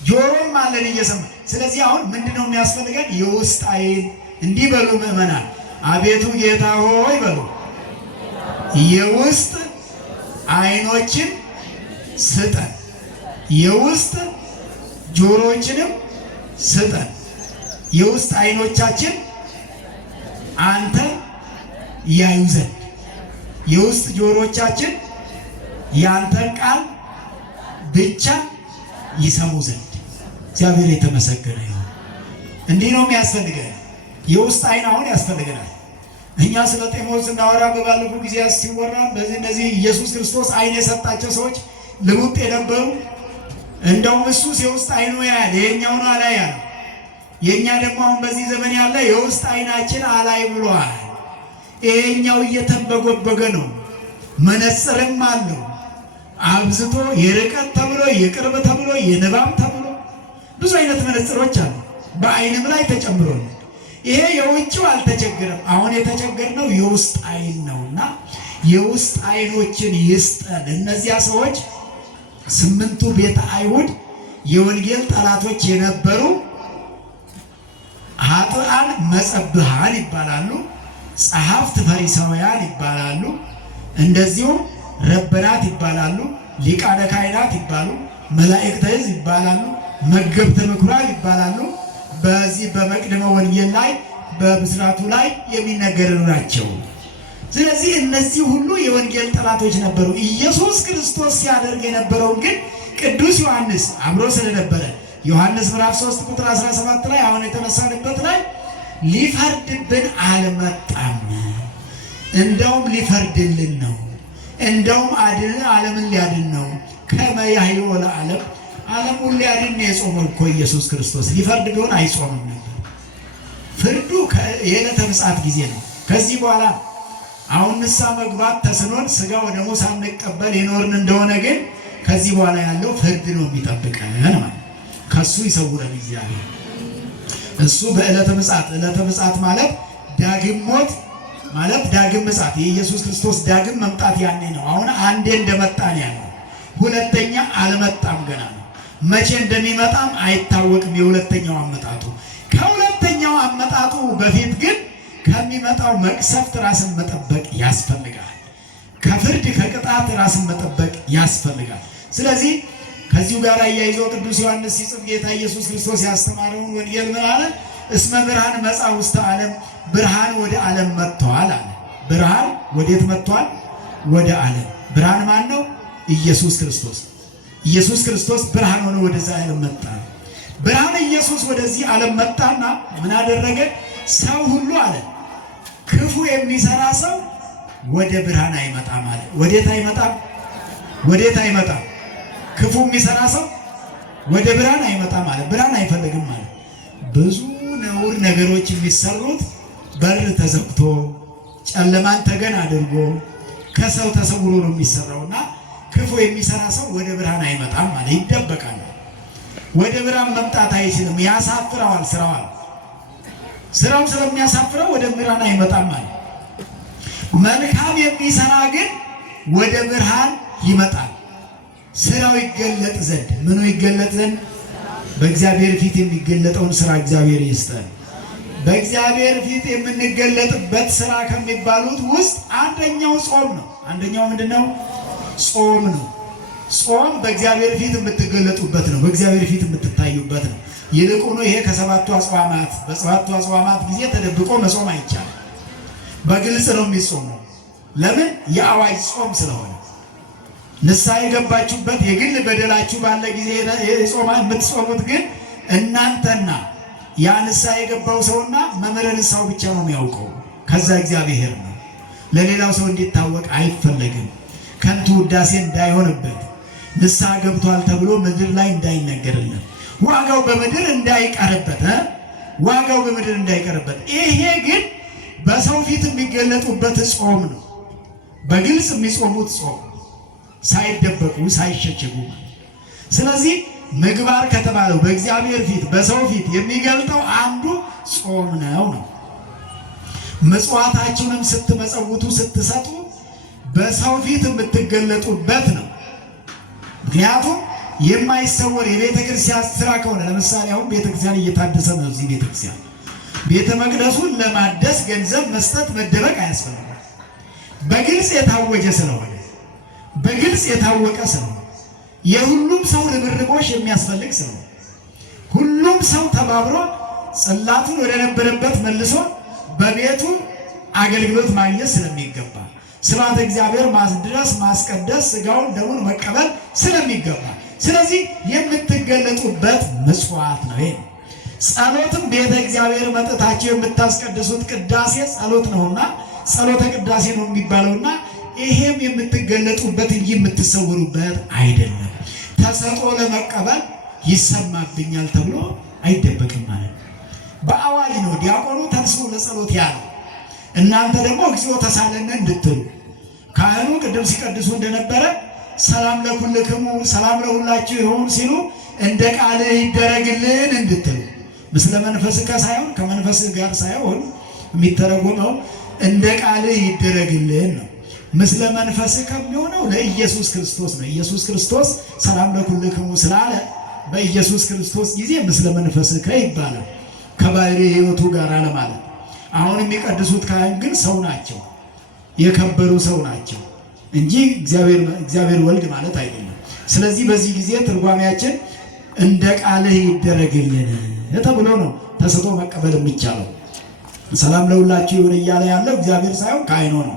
ጆሮም አለን እየሰማ። ስለዚህ አሁን ምንድነው የሚያስፈልገን? የውስጥ ዓይን። እንዲህ በሉ ምእመናን፣ አቤቱ ጌታ ሆይ በሉ፣ የውስጥ ዓይኖችን ስጠን፣ የውስጥ ጆሮችንም ስጠን። የውስጥ ዓይኖቻችን አንተ ያዩ ዘንድ፣ የውስጥ ጆሮቻችን ያንተን ቃል ብቻ ይሰሙ ዘንድ። እግዚአብሔር የተመሰገነ ይሁን። እንዲህ ነው የሚያስፈልገን። የውስጥ ዓይን አሁን ያስፈልገናል። እኛ ስለ ጤሞስ እናወራ በባለፈው ጊዜ ሲወራ እነዚህ ኢየሱስ ክርስቶስ ዓይን የሰጣቸው ሰዎች ልሙጥ የነበሩ እንደውም እሱስ የውስጥ ዓይኑ ያያል፣ የኛውን አላይ ያለ። የኛ ደግሞ አሁን በዚህ ዘመን ያለ የውስጥ ዓይናችን አላይ ብሏል። ይሄኛው እየተንበጎበገ ነው። መነጽርም አለው አብዝቶ፣ የርቀት ተብሎ የቅርብ ተብሎ የንባብ ተብሎ ብዙ አይነት መነጽሮች አሉ። በዓይንም ላይ ተጨምሮ ነው። ይሄ የውጭው አልተቸገረም። አሁን የተቸገርነው የውስጥ ዓይን ነውና የውስጥ ዓይኖችን ይስጠን። እነዚያ ሰዎች 8ቱ ቤተ አይሁድ የወንጌል ጠላቶች የነበሩ ኃጥአን መጸብሃን ይባላሉ፣ ጸሐፍት ፈሪሳውያን ይባላሉ፣ እንደዚሁም ረበናት ይባላሉ፣ ሊቃነ ካህናት ይባሉ፣ መላእክተ ሕዝብ ይባላሉ፣ መገብተ ምኵራብ ይባላሉ። በዚህ በመቅደመ ወንጌል ላይ በብስራቱ ላይ የሚነገሩ ናቸው። ስለዚህ እነዚህ ሁሉ የወንጌል ጠላቶች ነበሩ። ኢየሱስ ክርስቶስ ሲያደርግ የነበረውን ግን ቅዱስ ዮሐንስ አብሮ ስለነበረ ዮሐንስ ምዕራፍ 3 ቁጥር 17 ላይ አሁን የተነሳንበት ላይ ሊፈርድብን አልመጣም፣ እንደውም ሊፈርድልን ነው፣ እንደውም ዓለምን ሊያድን ነው። ከመ ያህዮ ለዓለም ዓለሙን ሊያድን ነው የጾመው እኮ ኢየሱስ ክርስቶስ። ሊፈርድ ቢሆን አይጾምም ነበር። ፍርዱ የዕለተ ምጽአት ጊዜ ነው። ከዚህ በኋላ አሁን ንስሐ መግባት ተስኖን ሥጋ ወደሙ ሳንቀበል የኖርን እንደሆነ ግን ከዚህ በኋላ ያለው ፍርድ ነው የሚጠብቀን ማለት ከሱ ይሰውረን እግዚአብሔር። እሱ በዕለተ ምጽአት፣ ዕለተ ምጽአት ማለት ዳግም ሞት ማለት ዳግም ምጽአት፣ የኢየሱስ ክርስቶስ ዳግም መምጣት ያኔ ነው። አሁን አንዴ እንደመጣን ያለው ሁለተኛ አልመጣም ገና ነው። መቼ እንደሚመጣም አይታወቅም የሁለተኛው አመጣጡ። ከሁለተኛው አመጣጡ በፊት ግን ከሚመጣው መቅሰፍት ራስን መጠበቅ ያስፈልጋል። ከፍርድ ከቅጣት ራስን መጠበቅ ያስፈልጋል። ስለዚህ ከዚሁ ጋር አያይዞ ቅዱስ ዮሐንስ ሲጽፍ ጌታ ኢየሱስ ክርስቶስ ያስተማረውን ወንጌል ምን አለ? እስመ ብርሃን መጻ ውስተ ዓለም፣ ብርሃን ወደ ዓለም መጥቷል አለ። ብርሃን ወዴት መጥቷል? ወደ ዓለም። ብርሃን ማን ነው? ኢየሱስ ክርስቶስ። ኢየሱስ ክርስቶስ ብርሃን ሆኖ ወደዚህ ዓለም መጣ። ብርሃን ኢየሱስ ወደዚህ ዓለም መጣና ምን አደረገ? ሰው ሁሉ አለ ክፉ የሚሰራ ሰው ወደ ብርሃን አይመጣም አለ። ወዴት አይመጣም? ወዴት አይመጣም? ክፉ የሚሰራ ሰው ወደ ብርሃን አይመጣም አለ። ብርሃን አይፈልግም ማለት ብዙ ነውር ነገሮች የሚሰሩት በር ተዘግቶ ጨለማን ተገን አድርጎ ከሰው ተሰውሮ ነው የሚሰራውና ክፉ የሚሰራ ሰው ወደ ብርሃን አይመጣም ማለት ይደበቃል። ወደ ብርሃን መምጣት አይችልም፣ ያሳፍረዋል። ስራው ስለሚያሳፍረው ወደ ብርሃን አይመጣም ማለት። መልካም የሚሰራ ግን ወደ ብርሃን ይመጣል። ስራው ይገለጥ ዘንድ። ምኑ ይገለጥ ዘንድ? በእግዚአብሔር ፊት የሚገለጠውን ስራ እግዚአብሔር ይስጠን። በእግዚአብሔር ፊት የምንገለጥበት ስራ ከሚባሉት ውስጥ አንደኛው ጾም ነው። አንደኛው ምንድነው? ጾም ነው። ጾም በእግዚአብሔር ፊት የምትገለጡበት ነው። በእግዚአብሔር ፊት የምትታዩበት ነው። ይልቁኑ ይሄ ከሰባቱ አጽዋማት በሰባቱ አጽዋማት ጊዜ ተደብቆ መጾም አይቻልም። በግልጽ ነው የሚጾመው። ለምን? የአዋጅ ጾም ስለሆነ። ንስሐ የገባችሁበት የግል በደላችሁ ባለ ጊዜ የምትጾሙት ግን እናንተና ያ ንስሐ የገባው ሰውና መምህረ ንስሐው ብቻ ነው የሚያውቀው። ከዛ እግዚአብሔር ነው። ለሌላው ሰው እንዲታወቅ አይፈለግም። ከንቱ ውዳሴ እንዳይሆንበት፣ ንስሐ ገብቷል ተብሎ ምድር ላይ እንዳይነገርለት፣ ዋጋው በምድር እንዳይቀርበት ዋጋው በምድር እንዳይቀርበት። ይሄ ግን በሰው ፊት የሚገለጡበት ጾም ነው። በግልጽ የሚጾሙት ጾም ሳይደበቁ ሳይሸሸጉ። ስለዚህ ምግባር ከተባለው በእግዚአብሔር ፊት በሰው ፊት የሚገልጠው አንዱ ጾም ነው። ምጽዋታችሁንም ስትመጸውቱ ስትሰጡ በሰው ፊት የምትገለጡበት ነው። ምክንያቱም የማይሰወር የቤተ ክርስቲያን ስራ ከሆነ ለምሳሌ አሁን ቤተ ክርስቲያን እየታደሰ ነው። እዚህ ቤተ ክርስቲያን ቤተ መቅደሱን ለማደስ ገንዘብ መስጠት መደበቅ አያስፈልግም። በግልጽ የታወጀ ስለሆነ በግልጽ የታወቀ ስለሆነ የሁሉም ሰው ርብርቦሽ የሚያስፈልግ ስለሆነ ሁሉም ሰው ተባብሮ ጽላቱን ወደ ነበረበት መልሶ በቤቱ አገልግሎት ማግኘት ስለሚገባ ስብሐተ እግዚአብሔር ማስድረስ ማስቀደስ ስጋውን ደሙን መቀበል ስለሚገባ ስለዚህ የምትገለጡበት ምጽዋት ነው። ይሄ ጸሎትም ቤተ እግዚአብሔር መጥታችሁ የምታስቀድሱት ቅዳሴ ጸሎት ነውና ጸሎተ ቅዳሴ ነው የሚባለውና ይሄም የምትገለጡበት እንጂ የምትሰውሩበት አይደለም። ተሰጥኦ ለመቀበል ይሰማብኛል ተብሎ አይደበቅም ማለት ነው። በአዋጅ ነው ዲያቆኑ ተንሥኡ ለጸሎት ያለው። እናንተ ደግሞ እግዚኦ ተሳለነ እንድትሉ ካህኑ ቅድም ሲቀድሱ እንደነበረ ሰላም ለኩልክሙ ሰላም ለሁላችሁ ይሁን ሲሉ እንደ ቃልህ ይደረግልን እንድትሉ። ምስለ መንፈስከ ሳይሆን ከመንፈስህ ጋር ሳይሆን የሚተረጎመው እንደ ቃልህ ይደረግልን ነው። ምስለ መንፈስከ የሚሆነው ለኢየሱስ ክርስቶስ ነው። ኢየሱስ ክርስቶስ ሰላም ለኩልክሙ ስላለ በኢየሱስ ክርስቶስ ጊዜ ምስለ መንፈስከ ይባላል። ከባህሪ ሕይወቱ ጋር ለማለት። አሁን የሚቀድሱት ካህን ግን ሰው ናቸው፣ የከበሩ ሰው ናቸው እንጂ እግዚአብሔር ወልድ ማለት አይደለም። ስለዚህ በዚህ ጊዜ ትርጓሜያችን እንደ ቃልህ ይደረግልን ተብሎ ነው ተስጦ መቀበል የሚቻለው። ሰላም ለሁላችሁ ይሁን እያለ ያለው እግዚአብሔር ሳይሆን ካህኑ ነው።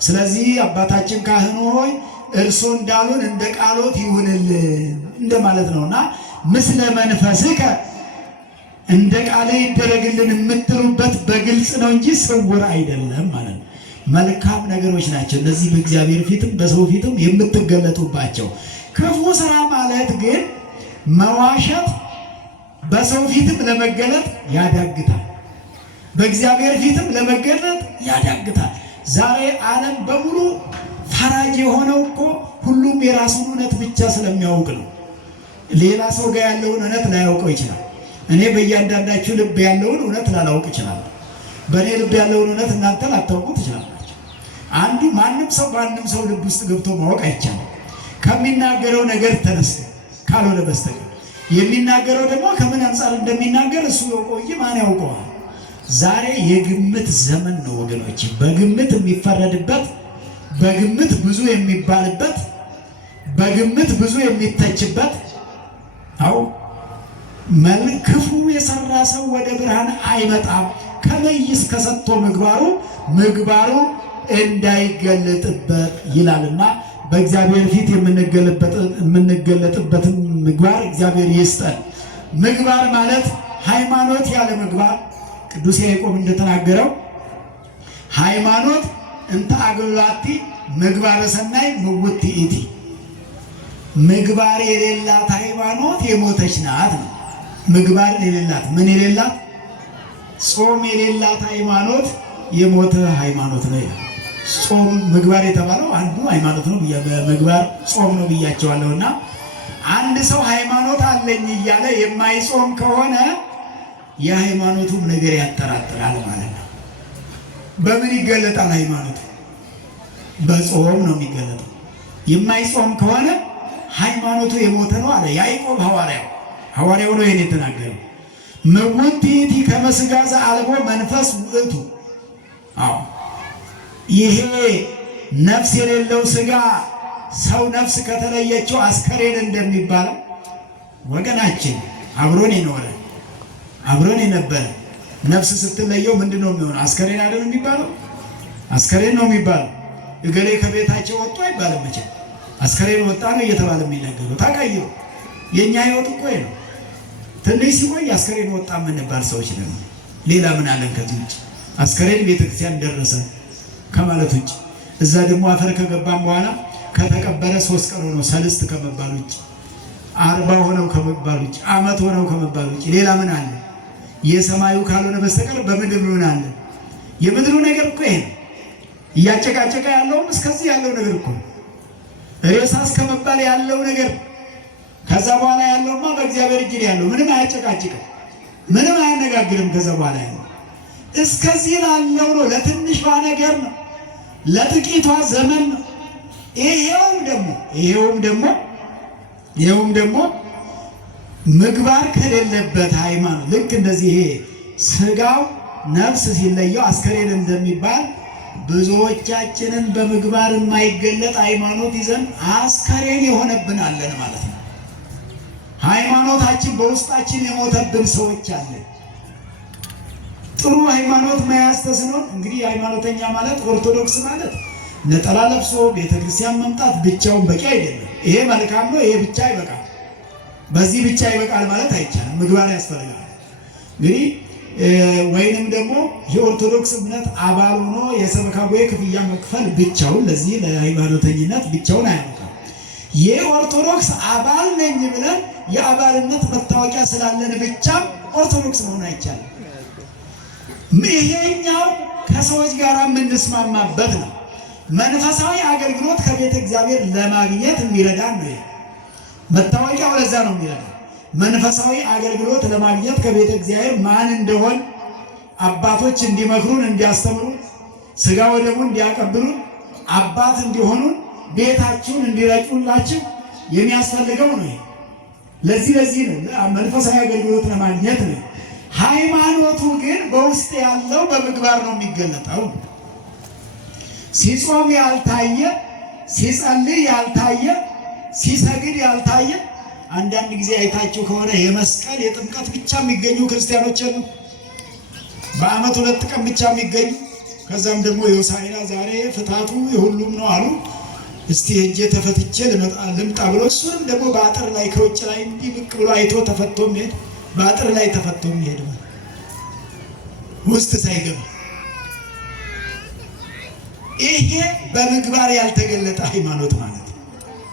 ስለዚህ አባታችን ካህኑ ሆይ እርሶ እንዳሉን እንደ ቃሎት ይሁንልን እንደማለት ነውና ምስለ መንፈስከ እንደ ቃልህ ይደረግልን የምትሉበት በግልጽ ነው እንጂ ስውር አይደለም ማለት ነው። መልካም ነገሮች ናቸው እነዚህ በእግዚአብሔር ፊትም በሰው ፊትም የምትገለጡባቸው። ክፉ ስራ ማለት ግን መዋሸት በሰው ፊትም ለመገለጥ ያዳግታል፣ በእግዚአብሔር ፊትም ለመገለጥ ያዳግታል። ዛሬ ዓለም በሙሉ ፈራጅ የሆነው እኮ ሁሉም የራሱን እውነት ብቻ ስለሚያውቅ ነው። ሌላ ሰው ጋር ያለውን እውነት ላያውቀው ይችላል። እኔ በእያንዳንዳችሁ ልብ ያለውን እውነት ላላውቅ ይችላል። በእኔ ልብ ያለውን እውነት እናንተ ላታውቁ ትችላላችሁ። አንዱ ማንም ሰው በአንድም ሰው ልብ ውስጥ ገብቶ ማወቅ አይቻልም ከሚናገረው ነገር ተነስቶ ካልሆነ በስተቀር። የሚናገረው ደግሞ ከምን አንጻር እንደሚናገር እሱ ያውቀው እንጂ ማን ያውቀዋል? ዛሬ የግምት ዘመን ነው ወገኖች። በግምት የሚፈረድበት፣ በግምት ብዙ የሚባልበት፣ በግምት ብዙ የሚተችበት። አው ክፉ የሰራ ሰው ወደ ብርሃን አይመጣም ከመይስ ከሰጥቶ ምግባሩ እንዳይገለጥበት ይላልና በእግዚአብሔር ፊት የምንገለጥበትን ምግባር እግዚአብሔር ይስጠን። ምግባር ማለት ሃይማኖት ያለ ምግባር ቅዱስ ያዕቆብ እንደተናገረው ሃይማኖት እንተ አግላቲ ምግባረ ሰናይ ምውት ኢቲ፣ ምግባር የሌላት ሃይማኖት የሞተች ናት ነው። ምግባር የሌላት ምን የሌላት? ጾም የሌላት ሃይማኖት የሞተ ሃይማኖት ነው ይላል። ጾም ምግባር የተባለው አንዱ ሃይማኖት ነው። ምግባር ጾም ነው ብያቸዋለሁና አንድ ሰው ሃይማኖት አለኝ እያለ የማይጾም ከሆነ የሃይማኖቱም ነገር ያጠራጥራል ማለት ነው። በምን ይገለጣል ሃይማኖቱ? በጾም ነው የሚገለጠው። የማይጾም ከሆነ ሃይማኖቱ የሞተ ነው አለ ያዕቆብ ሐዋርያው ነው ይሄን የተናገረው። ምውቲቲ ከመስጋ ዘአልቦ መንፈስ ውእቱ። አዎ ይሄ ነፍስ የሌለው ስጋ ሰው ነፍስ ከተለየችው አስከሬን እንደሚባለው ወገናችን አብሮን የኖረ አብሮን የነበረ ነፍስ ስትለየው ምንድነው የሚሆነው? አስከሬን አይደል የሚባለው? አስከሬን ነው የሚባለው። እገሌ ከቤታቸው ወጡ አይባልም መቼም። አስከሬን ወጣ ነው እየተባለ የሚነገረው። ታውቃየው የኛ ህይወት እኮ ነው። ትንሽ ሲቆይ አስከሬን ወጣ የምንባል ሰዎች ነን። ሌላ ምን አለን ከዚህ ውጭ? አስከሬን ቤተክርስቲያን ደረሰ ከማለት ውጭ። እዛ ደግሞ አፈር ከገባን በኋላ ከተቀበረ 3 ቀን ሆኖ ሰልስት ከመባል ውጭ 40 ሆነው ከመባል ውጭ ዓመት ሆነው ከመባል ውጭ ሌላ ምን አለ? የሰማዩ ካልሆነ በስተቀር በምድር ምን አለ? የምድሩ ነገር እኮ ይሄ ነው። እያጨቃጨቀ ያለውም እስከዚህ ያለው ነገር እኮ ሬሳ እስከመባል ያለው ነገር። ከዛ በኋላ ያለውማ በእግዚአብሔር እጅ ያለው ምንም አያጨቃጭቅም፣ ምንም አያነጋግርም። ከዛ በኋላ ያለው እስከዚህ ላለው ነው፣ ለትንሿ ነገር ነው፣ ለጥቂቷ ዘመን ነው። ይሄውም ደግሞ ምግባር ከሌለበት ሃይማኖት ልክ እንደዚህ ይሄ ስጋው ነፍስ ሲለየው አስከሬን እንደሚባል ብዙዎቻችንን በምግባር የማይገለጥ ሃይማኖት ይዘን አስከሬን የሆነብናለን ማለት ነው። ሃይማኖታችን በውስጣችን የሞተብን ሰዎች አለን። ጥሩ ሃይማኖት መያዝ ተስኖን እንግዲህ ሃይማኖተኛ ማለት ኦርቶዶክስ ማለት ነጠላ ለብሶ ቤተክርስቲያን መምጣት ብቻውን በቂ አይደለም። ይሄ መልካም ነው፣ ይሄ ብቻ ይበቃል። በዚህ ብቻ ይበቃል ማለት አይቻልም። ምግባር ያስፈልጋል። እንግዲህ ወይንም ደግሞ የኦርቶዶክስ እምነት አባል ሆኖ የሰበካ ጉባኤ ክፍያ መክፈል ብቻውን ለዚህ ለሃይማኖተኝነት ብቻውን አያበቃም። የኦርቶዶክስ አባል ነኝ ብለን የአባልነት መታወቂያ ስላለን ብቻ ኦርቶዶክስ መሆን አይቻልም። ይሄኛው ከሰዎች ጋር የምንስማማበት ነው። መንፈሳዊ አገልግሎት ከቤተ እግዚአብሔር ለማግኘት የሚረዳን ነው። መታወቂያው ለዛ ነው የሚረዳ። መንፈሳዊ አገልግሎት ለማግኘት ከቤተ እግዚአብሔር ማን እንደሆን አባቶች እንዲመክሩን እንዲያስተምሩን ሥጋ ወደሙን እንዲያቀብሉን አባት እንዲሆኑን ቤታችሁን እንዲረጩላችሁ የሚያስፈልገው ነው። ለዚህ ነው መንፈሳዊ አገልግሎት ለማግኘት ነው። ሃይማኖቱ ግን በውስጥ ያለው በምግባር ነው የሚገለጠው። ሲጾም ያልታየ፣ ሲጸልይ ያልታየ፣ ሲሰግድ ያልታየ አንዳንድ ጊዜ አይታችሁ ከሆነ የመስቀል የጥምቀት ብቻ የሚገኙ ክርስቲያኖች አሉ። በዓመት 2 ቀን ብቻ የሚገኙ ከዛም ደግሞ የሆሳዕና ዛሬ ፍታቱ የሁሉም ነው አሉ። እስቲ ሄጄ ተፈትቼ ልምጣ ብሎ እሱንም ደግሞ በአጥር ላይ ከውጭ ላይ እንዲህ ብቅ ብሎ አይቶ ተፈቶ የሚሄድ በአጥር ላይ ተፈቶ የሚሄድ ውስጥ ሳይገባ ይሄ በምግባር ያልተገለጠ ሃይማኖት ማለት ነው።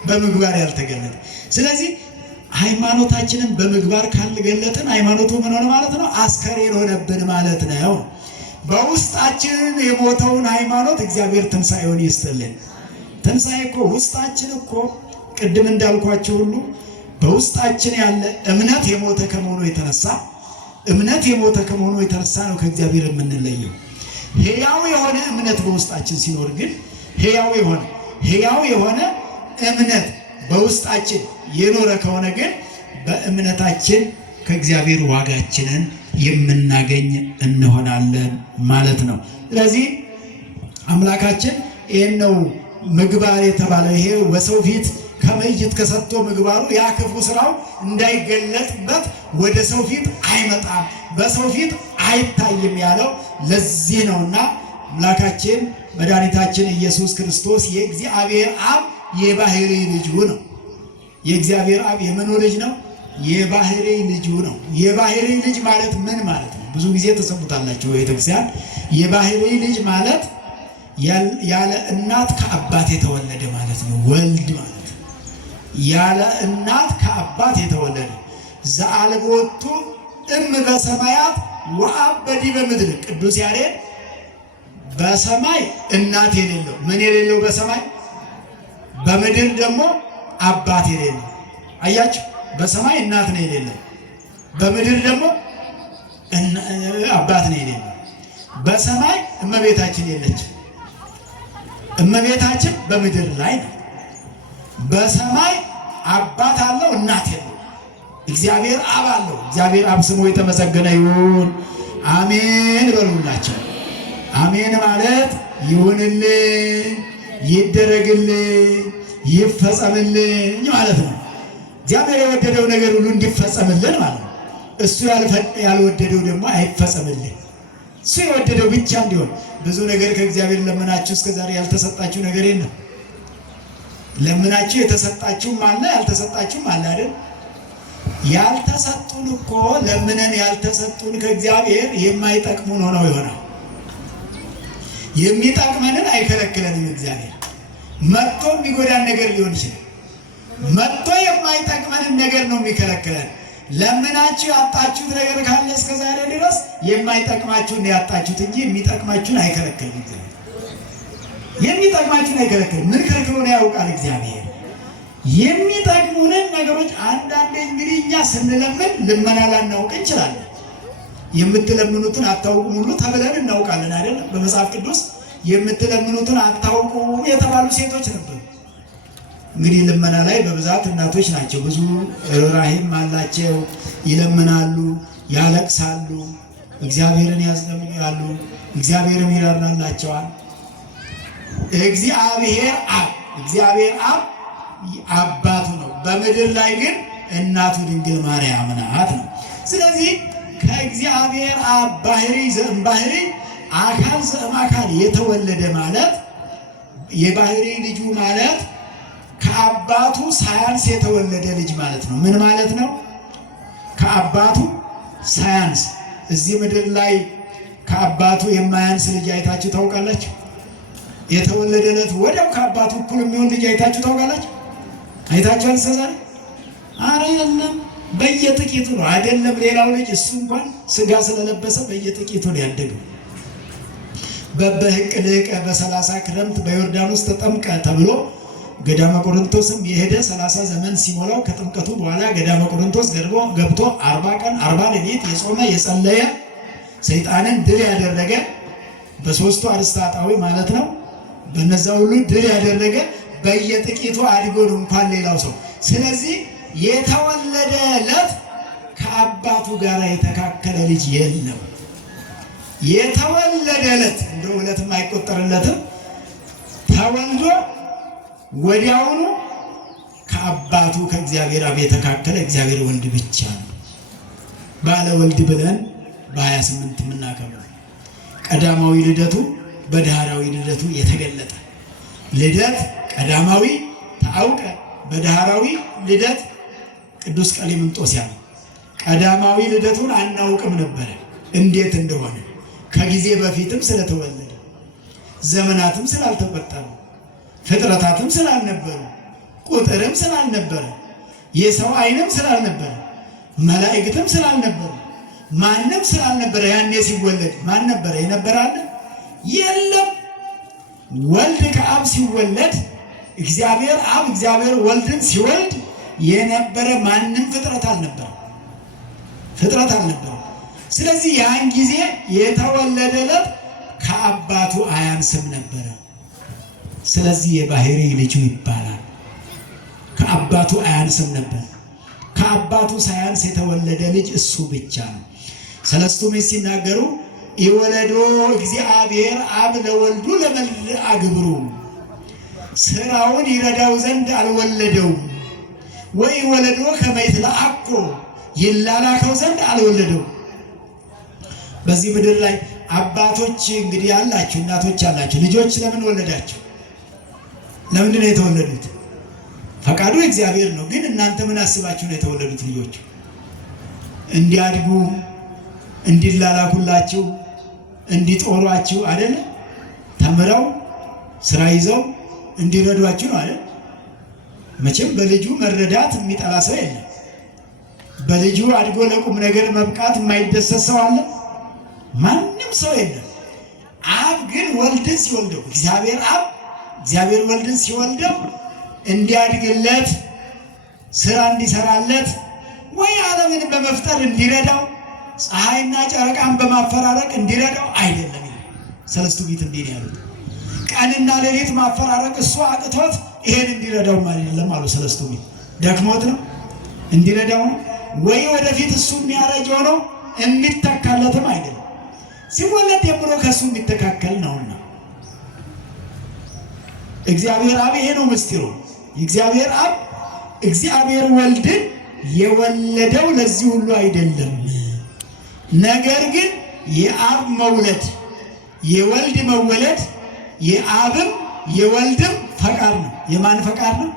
በምግባር ያልተገለጠ። ስለዚህ ሃይማኖታችንን በምግባር ካልገለጥን ሃይማኖቱ ምን ሆነ ማለት ነው? አስከሬን ሆነብን ማለት ነው። በውስጣችን የሞተውን ሃይማኖት እግዚአብሔር ትንሣኤውን ይስጥልን። ትንሣኤ እኮ ውስጣችን እኮ ቅድም እንዳልኳቸው ሁሉ በውስጣችን ያለ እምነት የሞተ ከመሆኑ የተነሳ ነው ከእግዚአብሔር የምንለየው። ሕያው የሆነ እምነት በውስጣችን ሲኖር ግን ሕያው የሆነ እምነት በውስጣችን የኖረ ከሆነ ግን በእምነታችን ከእግዚአብሔር ዋጋችንን የምናገኝ እንሆናለን ማለት ነው። ስለዚህ አምላካችን ይህን ነው ምግባር የተባለው። ይሄ በሰው ፊት ከመይት ከሰጥቶ ምግባሩ ያ ክፉ ስራው እንዳይገለጥበት ወደ ሰው ፊት አይመጣም፣ በሰው ፊት አይታይም ያለው ለዚህ ነውና አምላካችን መድኃኒታችን ኢየሱስ ክርስቶስ የእግዚአብሔር አብ የባህሪ ልጁ ነው። የእግዚአብሔር አብ የምኑ ልጅ ነው? የባህሪ ልጁ ነው። የባህሪ ልጅ ማለት ምን ማለት ነው? ብዙ ጊዜ ተሰሙታላችሁ በቤተክርስቲያን። የባህሪ ልጅ ማለት ያለ እናት ከአባት የተወለደ ማለት ነው። ወልድ ማለት ያለ እናት ከአባት የተወለደ ዘአልቦቱ እም በሰማያት ወአብ በዲበ ምድር። ቅዱስ ያሬድ በሰማይ እናት የሌለው ምን የሌለው በሰማይ በምድር ደግሞ አባት የሌለው። አያችሁ፣ በሰማይ እናት ነው የሌለው፣ በምድር ደግሞ አባት ነው የሌለው። በሰማይ እመቤታችን የለችም። እመቤታችን በምድር ላይ ነው። በሰማይ አባት አለው፣ እናት የለው። እግዚአብሔር አብ አለው። እግዚአብሔር አብ ስሙ የተመሰገነ ይሁን። አሜን በሉላቸው። አሜን ማለት ይሁንልን፣ ይደረግልን፣ ይፈጸምልን ማለት ነው። እግዚአብሔር የወደደው ነገር ሁሉ እንዲፈጸምልን ማለት ነው። እሱ ያልወደደው ደግሞ አይፈጸምልን። እሱ የወደደው ብቻ እንዲሆን። ብዙ ነገር ከእግዚአብሔር ለምናችሁ እስከዛሬ ያልተሰጣችሁ ነገር የለም። ለምናችሁ የተሰጣችሁም አለ፣ ያልተሰጣችሁም አለ አይደል? ያልተሰጡን እኮ ለምነን ያልተሰጡን ከእግዚአብሔር የማይጠቅሙን ሆነው ይሆናል። የሚጠቅመንን አይከለክለንም እግዚአብሔር። መጥቶ የሚጎዳን ነገር ሊሆን ይችላል። መጥቶ የማይጠቅመንን ነገር ነው የሚከለክለን። ለምናችሁ ያጣችሁት ነገር ካለ እስከዛሬ ድረስ የማይጠቅማችሁን ያጣችሁት እንጂ የሚጠቅማችሁን አይከለክልም እግዚአብሔር። የሚጠቅማችሁን አይከለክልም። ምን ከልክሎን ያውቃል እግዚአብሔር። የሚጠቅሙንን ነገሮች አንዳንዴ እንግዲህ እኛ ስንለምን ልመና ላናውቅ እንችላለን። የምትለምኑትን አታውቁም ሁሉ ተብለን እናውቃለን አይደለም? በመጽሐፍ ቅዱስ የምትለምኑትን አታውቁም የተባሉ ሴቶች ነበሩ። እንግዲህ ልመና ላይ በብዛት እናቶች ናቸው። ብዙ ርኅራኄም አላቸው። ይለምናሉ፣ ያለቅሳሉ፣ እግዚአብሔርን ያስለምናሉ፣ እግዚአብሔርም ይራራላቸዋል። እግዚአብሔር አብ አባቱ ነው። በምድር ላይ ግን እናቱ ድንግል ማርያም ናት ነው። ስለዚህ ከእግዚአብሔር አብ ባህሪ ዘእምባህሪ አካል ዘእምአካል የተወለደ ማለት የባህሪ ልጁ ማለት ከአባቱ ሳያንስ የተወለደ ልጅ ማለት ነው። ምን ማለት ነው? ከአባቱ ሳያንስ። እዚህ ምድር ላይ ከአባቱ የማያንስ ልጅ አይታችሁ ታውቃላችሁ? የተወለደለት ወዲያው ከአባቱ እኩል የሚሆን ልጅ አይታችሁ ታውቃላችሁ? አይታችኋል? እስከዛሬ ኧረ የለም። በየጥቂቱ ነው አይደለም። ሌላው ልጅ እሱ እንኳን ስጋ ስለለበሰ በየጥቂቱ ነው ያደገው። በበህቅ ልቀ በ30 ክረምት በዮርዳኖስ ተጠምቀ ተብሎ ገዳመ ቆሮንቶስም የሄደ 30 ዘመን ሲሞላው ከጥምቀቱ በኋላ ገዳመ ቆሮንቶስ ገብቶ 40 ቀን 40 ሌሊት የጾመ የጸለየ ሰይጣንን ድል ያደረገ በሶስቱ አርስታጣዊ ማለት ነው። በነዛ ሁሉ ድል ያደረገ በየጥቂቱ አድጎ ነው እንኳን ሌላው ሰው። ስለዚህ የተወለደ ዕለት ከአባቱ ጋር የተካከለ ልጅ የለም። የተወለደ ዕለት እንደው ዕለትም አይቆጠርለትም። ተወልዶ ወዲያውኑ ከአባቱ ከእግዚአብሔር አብ የተካከለ እግዚአብሔር ወልድ ብቻ ነው። ባለ ወልድ ብለን በ28 የምናከብረው ቀዳማዊ ልደቱ በዳህራዊ ልደቱ የተገለጠ ልደት ቀዳማዊ ታውቀ በዳህራዊ ልደት ቅዱስ ቀሌምንጦስ ያለ ቀዳማዊ ልደቱን አናውቅም ነበረ እንዴት እንደሆነ ከጊዜ በፊትም ስለተወለደ ዘመናትም ስላልተቆጠሩ ፍጥረታትም ስላልነበሩ ቁጥርም ስላልነበረ የሰው ዓይንም ስላልነበረ መላእክትም ስላልነበሩ ማንም ስላልነበረ ያኔ ሲወለድ ማን ነበረ? የነበረ አለ? የለም። ወልድ ከአብ ሲወለድ እግዚአብሔር አብ እግዚአብሔር ወልድን ሲወልድ የነበረ ማንም ፍጥረት አልነበረ። ስለዚህ ያን ጊዜ የተወለደ ዕለት ከአባቱ አያንስም ነበረ። ስለዚህ የባህሪ ልጁ ይባላል። ከአባቱ አያንስም ነበር። ከአባቱ ሳያንስ የተወለደ ልጅ እሱ ብቻ ነው። ሰለስቱ ምዕት ሲናገሩ የወለዶ እግዚአብሔር አብ ለወልዱ ለመልዕልአ ግብሩ ስራውን ይረዳው ዘንድ አልወለደውም። ወይ ወለዶ ከመ ይትለአኮ ይላላከው ዘንድ አልወለደውም። በዚህ ምድር ላይ አባቶች እንግዲህ ያላችሁ እናቶች ያላችሁ ልጆች ለምን ወለዳቸው? ለምንድን ነው የተወለዱት? ፈቃዱ እግዚአብሔር ነው። ግን እናንተ ምን አስባችሁ ነው የተወለዱት? ልጆች እንዲያድጉ፣ እንዲላላኩላችሁ፣ እንዲጦሯችሁ አይደለ? ተምረው ስራ ይዘው እንዲረዷችሁ ነው አይደል? መቼም በልጁ መረዳት የሚጠላ ሰው የለም። በልጁ አድጎ ለቁም ነገር መብቃት የማይደሰት ሰው አለ? ማንም ሰው የለም። አብ ግን ወልድን ሲወልደው እግዚአብሔር አብ እግዚአብሔር ወልድን ሲወልደው እንዲያድግለት ስራ እንዲሰራለት ወይ ዓለምን በመፍጠር እንዲረዳው ፀሐይና ጨረቃን በማፈራረቅ እንዲረዳው አይደለም። ሰለስቱ ምዕት እንዲህ ያሉት ቀንና ሌሊት ማፈራረቅ እሱ አቅቶት ይሄን እንዲረዳው አይደለም አሉ ሰለስቱ ምዕት። ደክሞት ነው እንዲረዳው ነው ወይ ወደፊት እሱ የሚያረጀው ነው የሚተካለትም አይደለም። ሲወለድ ጀምሮ ከሱ የሚተካከል ነውና እግዚአብሔር አብ ይሄ ነው ምስጢሩ። እግዚአብሔር አብ እግዚአብሔር ወልድን የወለደው ለዚህ ሁሉ አይደለም። ነገር ግን የአብ መውለድ የወልድ መወለድ የአብም የወልድም ፈቃድ ነው። የማን ፈቃድ ነው?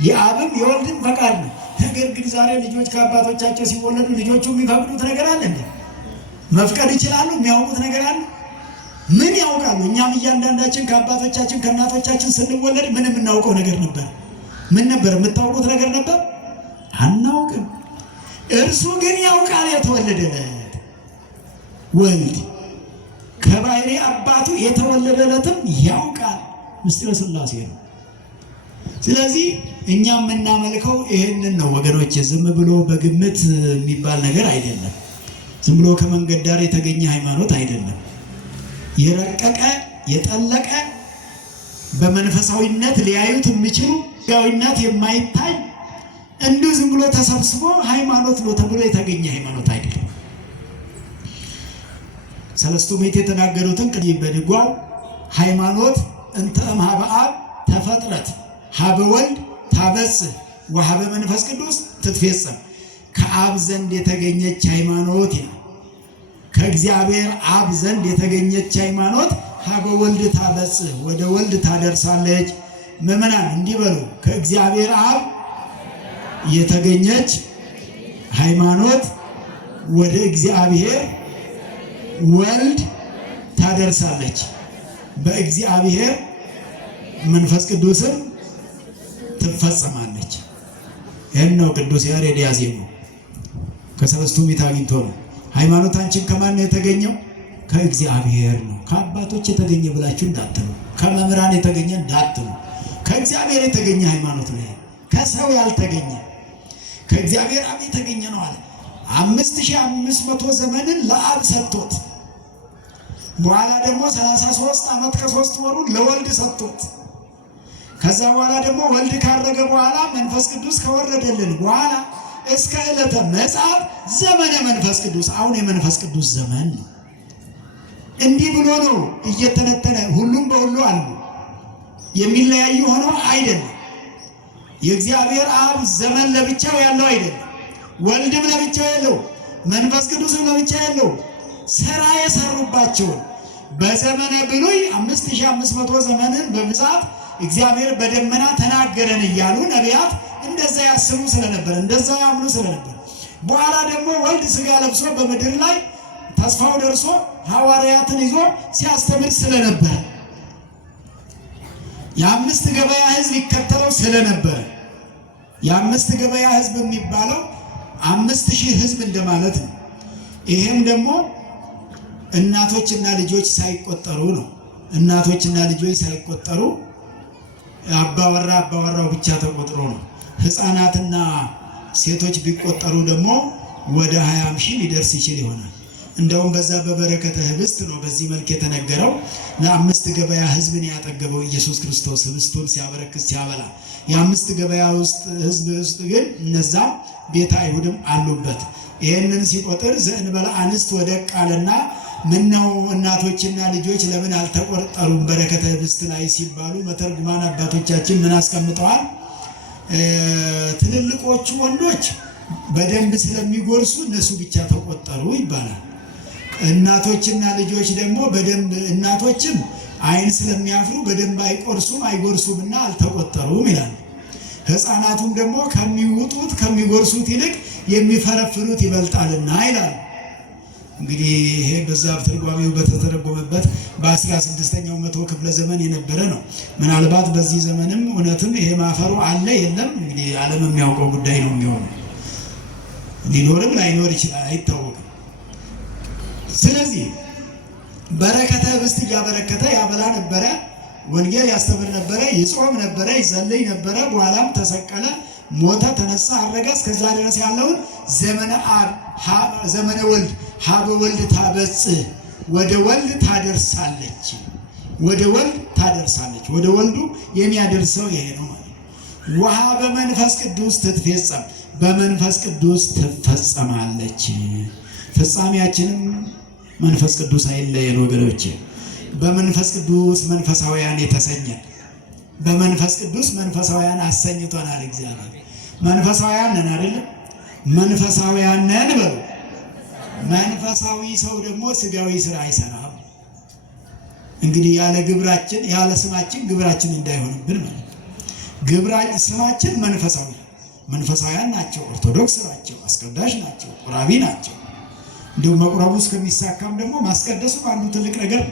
የአብም የወልድም ፈቃድ ነው። ነገር ግን ዛሬ ልጆች ከአባቶቻቸው ሲወለዱ ልጆቹ የሚፈቅዱት ነገር አለ እንዴ? መፍቀድ ይችላሉ? የሚያውቁት ነገር አለ? ምን ያውቃሉ? እኛም እያንዳንዳችን ከአባቶቻችን ከእናቶቻችን ስንወለድ ምን የምናውቀው ነገር ነበር? ምን ነበር? የምታውቁት ነገር ነበር? አናውቅም። እርሱ ግን ያውቃል። የተወለደለት ወልድ ከባህሪ አባቱ የተወለደለትም ያውቃል። ምስጢረ ሥላሴ ነው። ስለዚህ እኛ የምናመልከው ይህንን ነው ወገኖች። ዝም ብሎ በግምት የሚባል ነገር አይደለም። ዝም ብሎ ከመንገድ ዳር የተገኘ ሃይማኖት አይደለም። የረቀቀ የጠለቀ በመንፈሳዊነት ሊያዩት የሚችሉ ጋዊነት የማይታይ እንዲሁ ዝም ብሎ ተሰብስቦ ሃይማኖት ነው ተብሎ የተገኘ ሃይማኖት አይደለም። ሰለስቱ ምዕት የተናገሩትን ቅድም በድጓው ሃይማኖት እንተ እምኀበ አብ ተፈጥረት ሀበ ወልድ ታበጽሕ ወሀበ መንፈስ ቅዱስ ትትፌጸም። ከአብ ዘንድ የተገኘች ሃይማኖት ይላል። ከእግዚአብሔር አብ ዘንድ የተገኘች ሃይማኖት ሀበ ወልድ ታበጽሕ ወደ ወልድ ታደርሳለች። ምዕመናን እንዲህ በሉ፣ ከእግዚአብሔር አብ የተገኘች ሃይማኖት ወደ እግዚአብሔር ወልድ ታደርሳለች፣ በእግዚአብሔር መንፈስ ቅዱስም ትፈጸማለች። ይህን ነው ቅዱስ ያሬድ ያዜመው። ከሰለስቱ ምዕት አግኝቶ ነው። ሃይማኖታችን ከማን ነው የተገኘው? ከእግዚአብሔር ነው። ከአባቶች የተገኘ ብላችሁ እንዳትሉ፣ ከመምህራን የተገኘ እንዳትሉ፣ ከእግዚአብሔር የተገኘ ሃይማኖት ነው። ከሰው ያልተገኘ ከእግዚአብሔር አብ የተገኘ ነው አለ። 5500 ዘመንን ለአብ ሰጥቶት በኋላ ደግሞ 33 ዓመት ከ3 ወሩ ለወልድ ሰጥቶት ከዛ በኋላ ደግሞ ወልድ ካረገ በኋላ መንፈስ ቅዱስ ከወረደልን በኋላ እስከ ዕለተ ምጽአት ዘመነ መንፈስ ቅዱስ አሁን የመንፈስ ቅዱስ ዘመን ነው። እንዲህ ብሎ ነው እየተነተነ ሁሉም በሁሉ አሉ የሚለያዩ ሆኖ አይደለም። የእግዚአብሔር አብ ዘመን ለብቻው ያለው አይደለም። ወልድም ለብቻው ያለው፣ መንፈስ ቅዱስም ለብቻው ያለው ሥራ የሰሩባቸውን በዘመነ ብሉይ 5500 ዘመንን በምጽአት እግዚአብሔር በደመና ተናገረን እያሉ ነቢያት እንደዛ ያስቡ ስለነበር እንደዛ ያምኑ ስለነበር በኋላ ደግሞ ወልድ ሥጋ ለብሶ በምድር ላይ ተስፋው ደርሶ ሐዋርያትን ይዞ ሲያስተምር ስለነበር የአምስት ገበያ ሕዝብ ይከተለው ስለነበር የአምስት ገበያ ሕዝብ የሚባለው 5000 ሕዝብ እንደማለት ነው። ይሄም ደግሞ እናቶችና ልጆች ሳይቆጠሩ ነው። እናቶችና ልጆች ሳይቆጠሩ አባወራው ብቻ ተቆጥሮ ነው። ሕፃናትና ሴቶች ቢቆጠሩ ደግሞ ወደ 20,000 ሊደርስ ይችል ይሆናል። እንደውም በዛ በበረከተ ህብስት ነው በዚህ መልክ የተነገረው። ለአምስት ገበያ ህዝብን ያጠገበው ኢየሱስ ክርስቶስ ህብስቱን ሲያበረክት ሲያበላ የአምስት ገበያ ህዝብ ውስጥ ግን እነዛ ቤተ አይሁድም አሉበት። ይህንን ሲቆጥር ዘእንበለ አንስት ወደቅ አለና ምነው እናቶችና ልጆች ለምን አልተቆጠሩም በረከተ ህብስት ላይ ሲባሉ መተርጉማን አባቶቻችን ምን አስቀምጠዋል? ትልልቆቹ ወንዶች በደንብ ስለሚጎርሱ እነሱ ብቻ ተቆጠሩ ይባላል። እናቶችና ልጆች ደግሞ በደንብ እናቶችም አይን ስለሚያፍሩ በደንብ አይቆርሱም አይጎርሱምና አልተቆጠሩም ይላል። ሕፃናቱም ደግሞ ከሚውጡት ከሚጎርሱት ይልቅ የሚፈረፍሩት ይበልጣልና ይላል። እንግዲህ ይሄ በዛ ትርጓሜው በተተረጎመበት በ16ኛው መቶ ክፍለ ዘመን የነበረ ነው። ምናልባት በዚህ ዘመንም እውነትም ይሄ ማፈሩ አለ የለም እንግዲህ ዓለም የሚያውቀው ጉዳይ ነው የሚሆነው። ሊኖርም ላይኖር ይችላል አይታወቅም። ስለዚህ በረከተ ህብስት እያበረከተ ያበላ ነበረ፣ ወንጌል ያስተምር ነበረ፣ ይጾም ነበረ፣ ይጸልይ ነበረ። በኋላም ተሰቀለ፣ ሞተ፣ ተነሳ፣ አረገ። እስከዛ ድረስ ያለውን ዘመነ አብ ዘመነ ወልድ ሀበ ወልድ ታበጽሕ ወደ ወልድ ታደርሳለች፣ ወደ ወልድ ታደርሳለች። ወደ ወልዱ የሚያደርሰው ይሄ ነው ማለት ውሃ በመንፈስ ቅዱስ ትትፈጸም በመንፈስ ቅዱስ ትፈጸማለች። ፍጻሜያችንም መንፈስ ቅዱስ አይለየን ወገኖቼ። በመንፈስ ቅዱስ መንፈሳውያን የተሰኘን በመንፈስ ቅዱስ መንፈሳውያን አሰኝቶናል እግዚአብሔር። መንፈሳውያን ነን አይደል? መንፈሳውያን ነን በሉ። መንፈሳዊ ሰው ደግሞ ስጋዊ ስራ አይሰራም። እንግዲህ ያለ ግብራችን ያለ ስማችን ግብራችን እንዳይሆንብን ማለት ስማችን መንፈሳዊ መንፈሳውያን ናቸው። ኦርቶዶክስ ናቸው፣ አስቀዳሽ ናቸው፣ ቁራቢ ናቸው። እንዲሁም መቁረቡ እስከሚሳካም ደግሞ ማስቀደሱ አንዱ ትልቅ ነገር።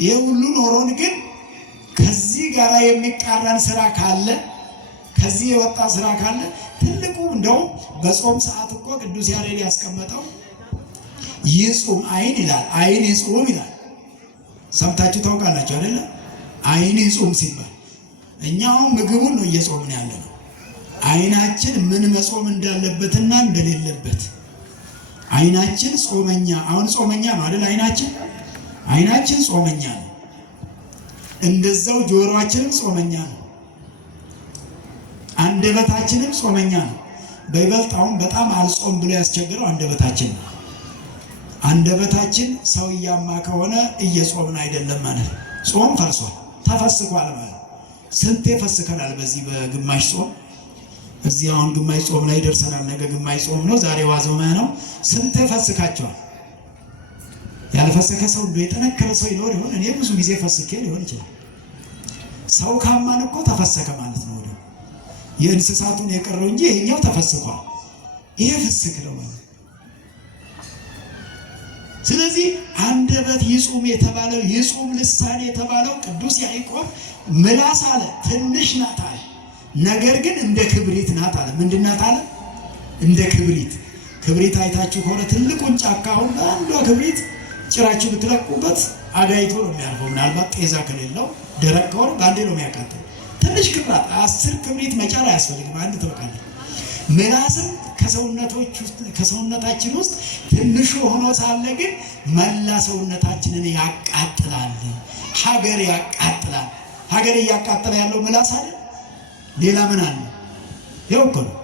ይህ ሁሉ ኖሮን ግን ከዚህ ጋር የሚቃረን ስራ ካለ ከዚህ የወጣ ስራ ካለ ትልቁ እንደውም በጾም ሰዓት እኮ ቅዱስ ያሬድ ያስቀመጠው ይጹም አይን ይላል። አይን ይጹም ይላል። ሰምታችሁ ታውቃላችሁ አይደለ? አይን ይጹም ሲባል እኛው ምግቡን ነው እየጾምን ያለ ነው። አይናችን ምን መጾም እንዳለበትና እንደሌለበት አይናችን ጾመኛ አሁን ጾመኛ ነው አይደል? አይናችን ጾመኛ ነው። እንደዛው ጆሮአችንም ጾመኛ ነው። አንደበታችንም ጾመኛ ነው። በይበልጥ አሁን በጣም አልጾም ብሎ ያስቸገረው አንደበታችን ነው። አንደበታችን ሰው እያማ ከሆነ እየጾምን አይደለም ማለት ነው። ጾም ፈርሷል፣ ተፈስኳል ማለት ስንቴ ፈስከናል በዚህ በግማሽ ጾም። እዚህ አሁን ግማሽ ጾም ላይ ደርሰናል። ነገ ግማሽ ጾም ነው፣ ዛሬ ዋዜማ ነው። ስንቴ ፈስካቸዋል። ያልፈሰከ ሰው እንደው የጠነከረ ሰው ይኖር ይሆን? እኔ ብዙ ጊዜ ፈስኬ ሊሆን ይችላል። ሰው ካማን እኮ ተፈሰከ ማለት ነው። የእንስሳቱን የቀረው እንጂ ይሄኛው ተፈስኳል። ይሄ ፍስክ ነው ማለት። ስለዚህ አንደበት ይጹም የተባለው ይጹም ልሳን የተባለው ቅዱስ ያዕቆብ ምላስ አለ ትንሽ ናት አለ፣ ነገር ግን እንደ ክብሪት ናት አለ። ምንድን ናት አለ? እንደ ክብሪት። ክብሪት አይታችሁ ከሆነ ትልቁን ጫካ አሁን በአንዷ ክብሪት ጭራችሁ ብትለቁበት አጋይቶ ነው የሚያርፈው። ምናልባት ጤዛ ከሌለው ደረቅ ከሆነ በአንዴ ነው የሚያቃጥለው። ትንሽ ክብራት 10 ክብሪት መጫር አያስፈልግም። አንድ ተወቃለ። ምላስም ከሰውነታችን ውስጥ ትንሹ ሆኖ ሳለ ግን መላ ሰውነታችንን ያቃጥላል። ሀገር ያቃጥላል። ሀገር እያቃጠለ ያለው ምላስ አይደል? ሌላ ምን አለ? ይኸው እኮ ነው።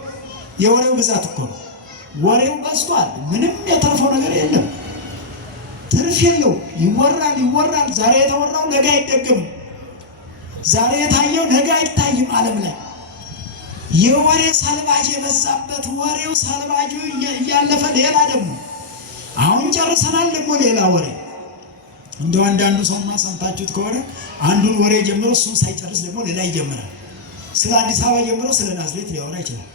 የወሬው ብዛት እኮ ነው። ወሬው በዝቷል። ምንም የተረፈው ነገር የለም። ትርፍ የለው። ይወራል። ዛሬ የተወራው ነገ አይደገምም። ዛሬ የታየው ነገ አይታይም። ዓለም ላይ የወሬ ሳልባጅ የበዛበት ወሬው ሳልባጁ እያለፈ ሌላ ደግሞ አሁን ጨርሰናል ደግሞ ሌላ ወሬ። እንደው አንዳንዱ ሰውማ ሰምታችሁት ከሆነ አንዱን ወሬ ጀምሮ እሱን ሳይጨርስ ደግሞ ሌላ ይጀምራል። ስለ አዲስ አበባ ጀምሮ ስለ ናዝሬት ሊያወራ ይችላል።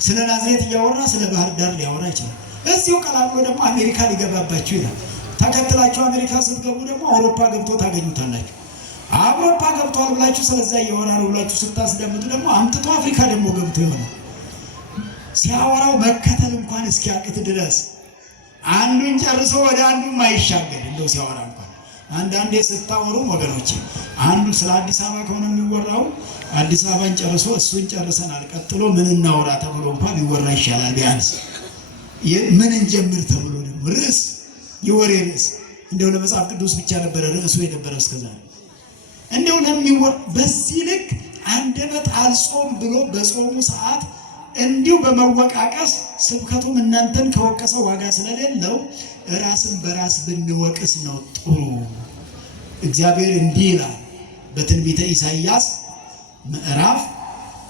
ስለ ናዝሬት እያወራ ስለ ባህር ዳር ሊያወራ ይችላል። እዚሁ ቀላቅሎ ደግሞ አሜሪካ ሊገባባችሁ ይላል። ተከትላችሁ አሜሪካ ስትገቡ ደግሞ አውሮፓ ገብቶ ታገኙታላችሁ። አውሮፓ ገብቷል ብላችሁ ስለዛ እያወራ ነው ብላችሁ ስታስደምጡ ደግሞ አምጥቶ አፍሪካ ደግሞ ገብቶ ይሆናል። ሲያወራው መከተል እንኳን እስኪያቅት ድረስ አንዱን ጨርሶ ወደ አንዱ ማይሻገር እንደው ሲያወራ እንኳን አንዳንዴ ስታወሩ ወገኖች አንዱ ስለ አዲስ አበባ ከሆነ የሚወራው አዲስ አበባን ጨርሶ እሱን ጨርሰናል ቀጥሎ ምን እናወራ ተብሎ እንኳን ቢወራ ይሻላል። ቢያንስ ምን እንጀምር ተብሎ ደግሞ ርዕስ የወሬ ርዕስ እንደው ለመጽሐፍ ቅዱስ ብቻ ነበር ርዕሱ የነበረው እስከዛሬ። እንደው ለሚወር በዚህ ልክ አንደበት አልጾም ብሎ በጾሙ ሰዓት እንዲሁ በመወቃቀስ ስብከቱም እናንተን ከወቀሰ ዋጋ ስለሌለው ራስን በራስ ብንወቅስ ነው ጥሩ። እግዚአብሔር እንዲህ ይላል በትንቢተ ኢሳይያስ ምዕራፍ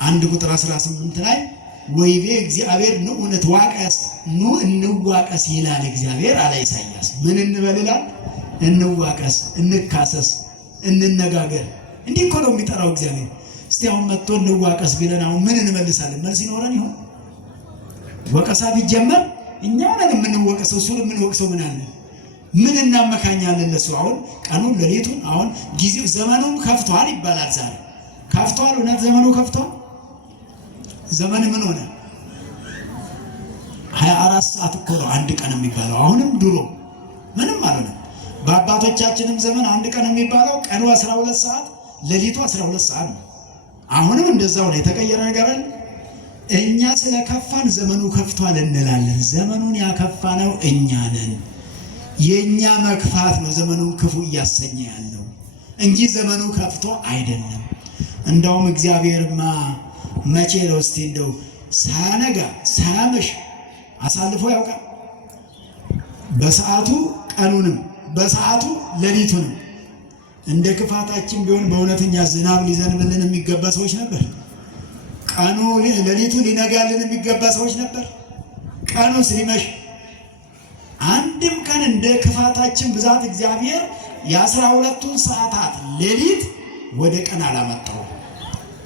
1 ቁጥር 18 ላይ ወይቤ እግዚአብሔር ኑ እንዋቀስ እንዋቀስ ይላል እግዚአብሔር አለ ኢሳይያስ። ምን እንበል ይላል? እንዋቀስ፣ እንካሰስ፣ እንነጋገር። እንዲህ እኮ ነው የሚጠራው እግዚአብሔር። እስቲ አሁን መጥቶ እንዋቀስ ቢለን አሁን ምን እንመልሳለን? መልስ ይኖረን ይሆን? ወቀሳ ቢጀመር እኛ ነን የምንወቀሰው። እሱን የምንወቅሰው ምን አለ? ምን እናመካኛለን ለሱ? አሁን ቀኑን ሌሊቱን አሁን ጊዜው ዘመኑም ከፍቷል ይባላል። ዛሬ ከፍቷል። እውነት ዘመኑ ከፍቷል። ዘመን ምን ሆነ? 24 ሰዓት እኮ ነው አንድ ቀን የሚባለው። አሁንም ድሮ ምንም አልሆነም። በአባቶቻችንም ዘመን አንድ ቀን የሚባለው ቀኑ 12 ሰዓት ሌሊቱ 12 ሰዓት ነው። አሁንም እንደዛው ነው። የተቀየረ ነገር አለ? እኛ ስለከፋን ዘመኑ ከፍቷል እንላለን። ዘመኑን ያከፋነው እኛ ነን። የኛ መክፋት ነው ዘመኑን ክፉ እያሰኘ ያለው እንጂ ዘመኑ ከፍቶ አይደለም። እንደውም እግዚአብሔርማ መቼ ነው እስቲ እንደው ሳያነጋ ሳያመሽ አሳልፎ ያውቃል? በሰዓቱ ቀኑንም በሰዓቱ ሌሊቱንም። እንደ ክፋታችን ቢሆን በእውነተኛ ዝናብ ሊዘንብልን የሚገባ ሰዎች ነበር። ቀኑ ሌሊቱ ሊነጋልን የሚገባ ሰዎች ነበር። ቀኑ ሲመሽ አንድም ቀን እንደ ክፋታችን ብዛት እግዚአብሔር የ12ቱን ሰዓታት ሌሊት ወደ ቀን አላመጣው።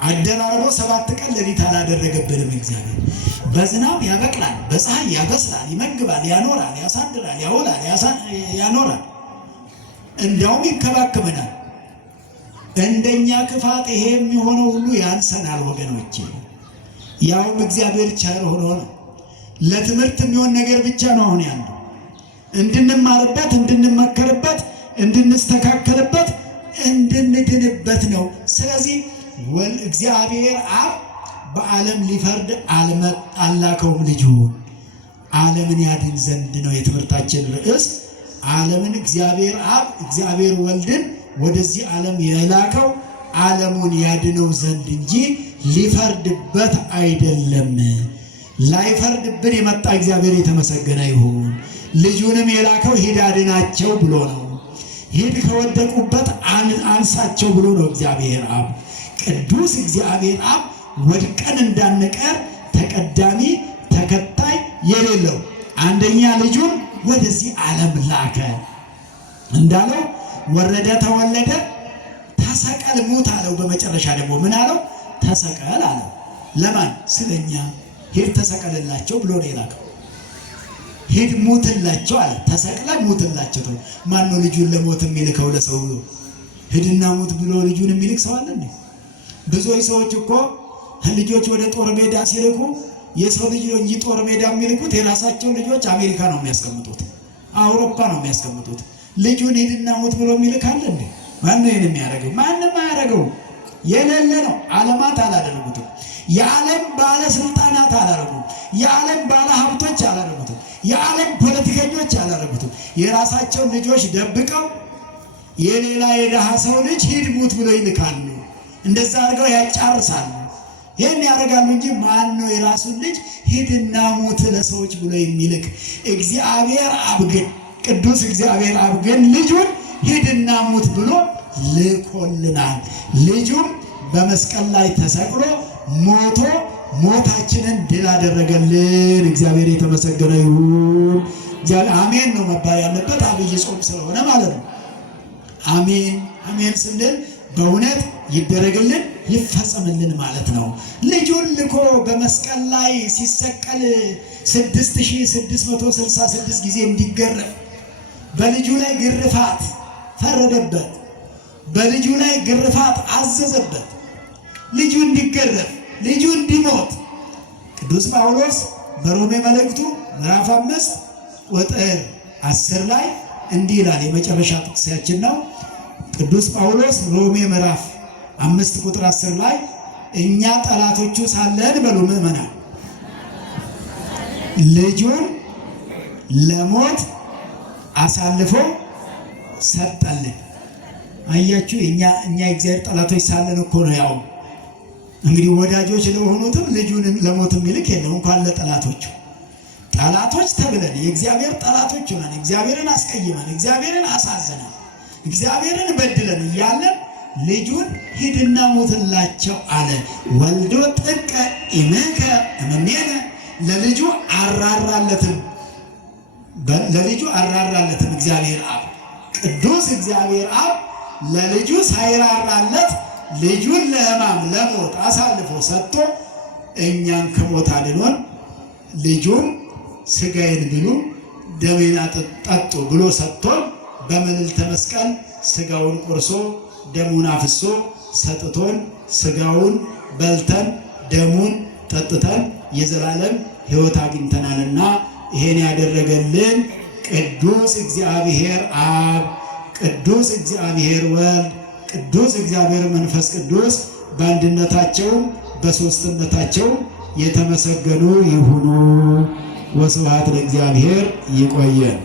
አደራርቦ 7 ቀን ሌሊት አላደረገብንም። እግዚአብሔር በዝናብ ያበቅላል፣ በፀሐይ ያበስላል፣ ይመግባል፣ ያኖራል፣ ያሳድራል፣ ያውላል፣ ያኖራል፣ እንደውም ይከባከበናል። እንደኛ ክፋት ይሄ የሚሆነው ሁሉ ያንሰናል ወገኖቼ። ያውም እግዚአብሔር ቸር ሆኖ ነው። ለትምህርት የሚሆን ነገር ብቻ ነው አሁን ያለው። እንድንማርበት፣ እንድንመከርበት፣ እንድንስተካከልበት፣ እንድንድንበት ነው። ስለዚህ እግዚአብሔር አብ በዓለም ሊፈርድ አላከውም ልጁ ዓለምን ያድን ዘንድ ነው የትምህርታችን ርዕስ። ዓለምን እግዚአብሔር አብ እግዚአብሔር ወልድን ወደዚህ ዓለም የላከው ዓለሙን ያድነው ዘንድ እንጂ ሊፈርድበት አይደለም። ላይፈርድብን የመጣ እግዚአብሔር የተመሰገነ ይሁን። ልጁንም የላከው ሂድ አድናቸው ብሎ ነው። ሂድ ከወደቁበት አንሳቸው ብሎ ነው እግዚአብሔር አብ። ቅዱስ እግዚአብሔር አብ ወድቀን እንዳንቀር ተቀዳሚ ተከታይ የሌለው አንደኛ ልጁን ወደዚህ ዓለም ላከ። እንዳለው ወረደ፣ ተወለደ፣ ተሰቀል፣ ሙት አለው። በመጨረሻ ደግሞ ምን አለው? ተሰቀል አለው። ለማን? ስለኛ። ሂድ ተሰቀልላቸው ብሎ ነው የላከው። ሂድ ሙትላቸው አለ። ተሰቅለ ሙትላቸው ተው። ማን ነው ልጁን ለሞት የሚልከው? ለሰው ሂድና ሙት ብሎ ልጁን የሚልክ ሰው አለ እንዴ? ብዙዎች ሰዎች እኮ ልጆች ወደ ጦር ሜዳ ሲልኩ የሰው ልጅ እንጂ ጦር ሜዳ የሚልኩት የራሳቸውን ልጆች አሜሪካ ነው የሚያስቀምጡት፣ አውሮፓ ነው የሚያስቀምጡት። ልጁን ሂድና ሙት ብሎ የሚልክ አለ እንዴ? ማን ነው ይሄን የሚያደርገው? ማንም አያደርገው። የሌለ ነው። ዓለማት አላደረጉትም። የዓለም ባለስልጣናት አላደረጉም። የዓለም ባለሀብቶች አላደረጉትም። የዓለም ፖለቲከኞች አላደረጉትም። የራሳቸውን ልጆች ደብቀው የሌላ የደሃ ሰው ልጅ ሂድ ሙት ብሎ ይልካሉ። እንደዛ አድርገው ያጫርሳሉ። ይህን ያደርጋሉ እንጂ ማን ነው የራሱን ልጅ ሂድና ሙት ለሰዎች ብሎ የሚልክ? እግዚአብሔር አብ ግን ቅዱስ እግዚአብሔር አብ ግን ልጁን ሂድና ሙት ብሎ ልኮልናል። ልጁም በመስቀል ላይ ተሰቅሎ ሞቶ ሞታችንን ድል አደረገልን። እግዚአብሔር የተመሰገነ ይሁን። አሜን ነው መባል ያለበት፣ አብይ ጾም ስለሆነ ማለት ነው። አሜን አሜን ስንል በእውነት ይደረግልን ይፈጸምልን ማለት ነው። ልጁን ልኮ በመስቀል ላይ ሲሰቀል 6666 ጊዜ እንዲገረፍ በልጁ ላይ ግርፋት ፈረደበት። በልጁ ላይ ግርፋት አዘዘበት። ልጁ እንዲገረፍ፣ ልጁ እንዲሞት ቅዱስ ጳውሎስ በሮሜ መልእክቱ ምዕራፍ 5 ቁጥር 10 ላይ እንዲህ ይላል። የመጨረሻ ጥቅሳችን ነው። ቅዱስ ጳውሎስ ሮሜ ምዕራፍ 5 ቁጥር 10 ላይ እኛ ጠላቶቹ ሳለን በሉ ምእመናን ልጁን ለሞት አሳልፎ ሰጠልን። አያችሁ፣ እኛ የእግዚአብሔር ጠላቶች ሳለን እኮ ነው። ያው እንግዲህ ወዳጆች ለሆኑትም ልጁን ለሞት የሚልክ የለም፣ እንኳን ለጠላቶቹ። ጠላቶች ተብለን የእግዚአብሔር ጠላቶች ሆነን እግዚአብሔርን አስቀይመን እግዚአብሔርን አሳዘነን እግዚአብሔርን በድለን እያለን ልጁን ሂድና ሞትላቸው አለ። ወልዶ ጥቀ ኢመከ እምኔነ ለልጁ አራራለትም እግዚአብሔር አብ ቅዱስ እግዚአብሔር አብ ለልጁ ሳይራራለት ልጁን ለሕማም ለሞት አሳልፎ ሰጥቶ እኛን ከሞት አድኖን ልጁም ሥጋዬን ብሉ ደሜን ጠጡ ብሎ ሰጥቶን በምልዕልተ መስቀል ሥጋውን ቆርሶ ደሙን አፍሶ ሰጥቶን ሥጋውን በልተን ደሙን ጠጥተን የዘላለም ሕይወት አግኝተናልና ይሄን ያደረገልን ቅዱስ እግዚአብሔር አብ፣ ቅዱስ እግዚአብሔር ወልድ፣ ቅዱስ እግዚአብሔር መንፈስ ቅዱስ በአንድነታቸው በሦስትነታቸው የተመሰገኑ ይሁኑ። ወስብሐት ለእግዚአብሔር። ይቆየን።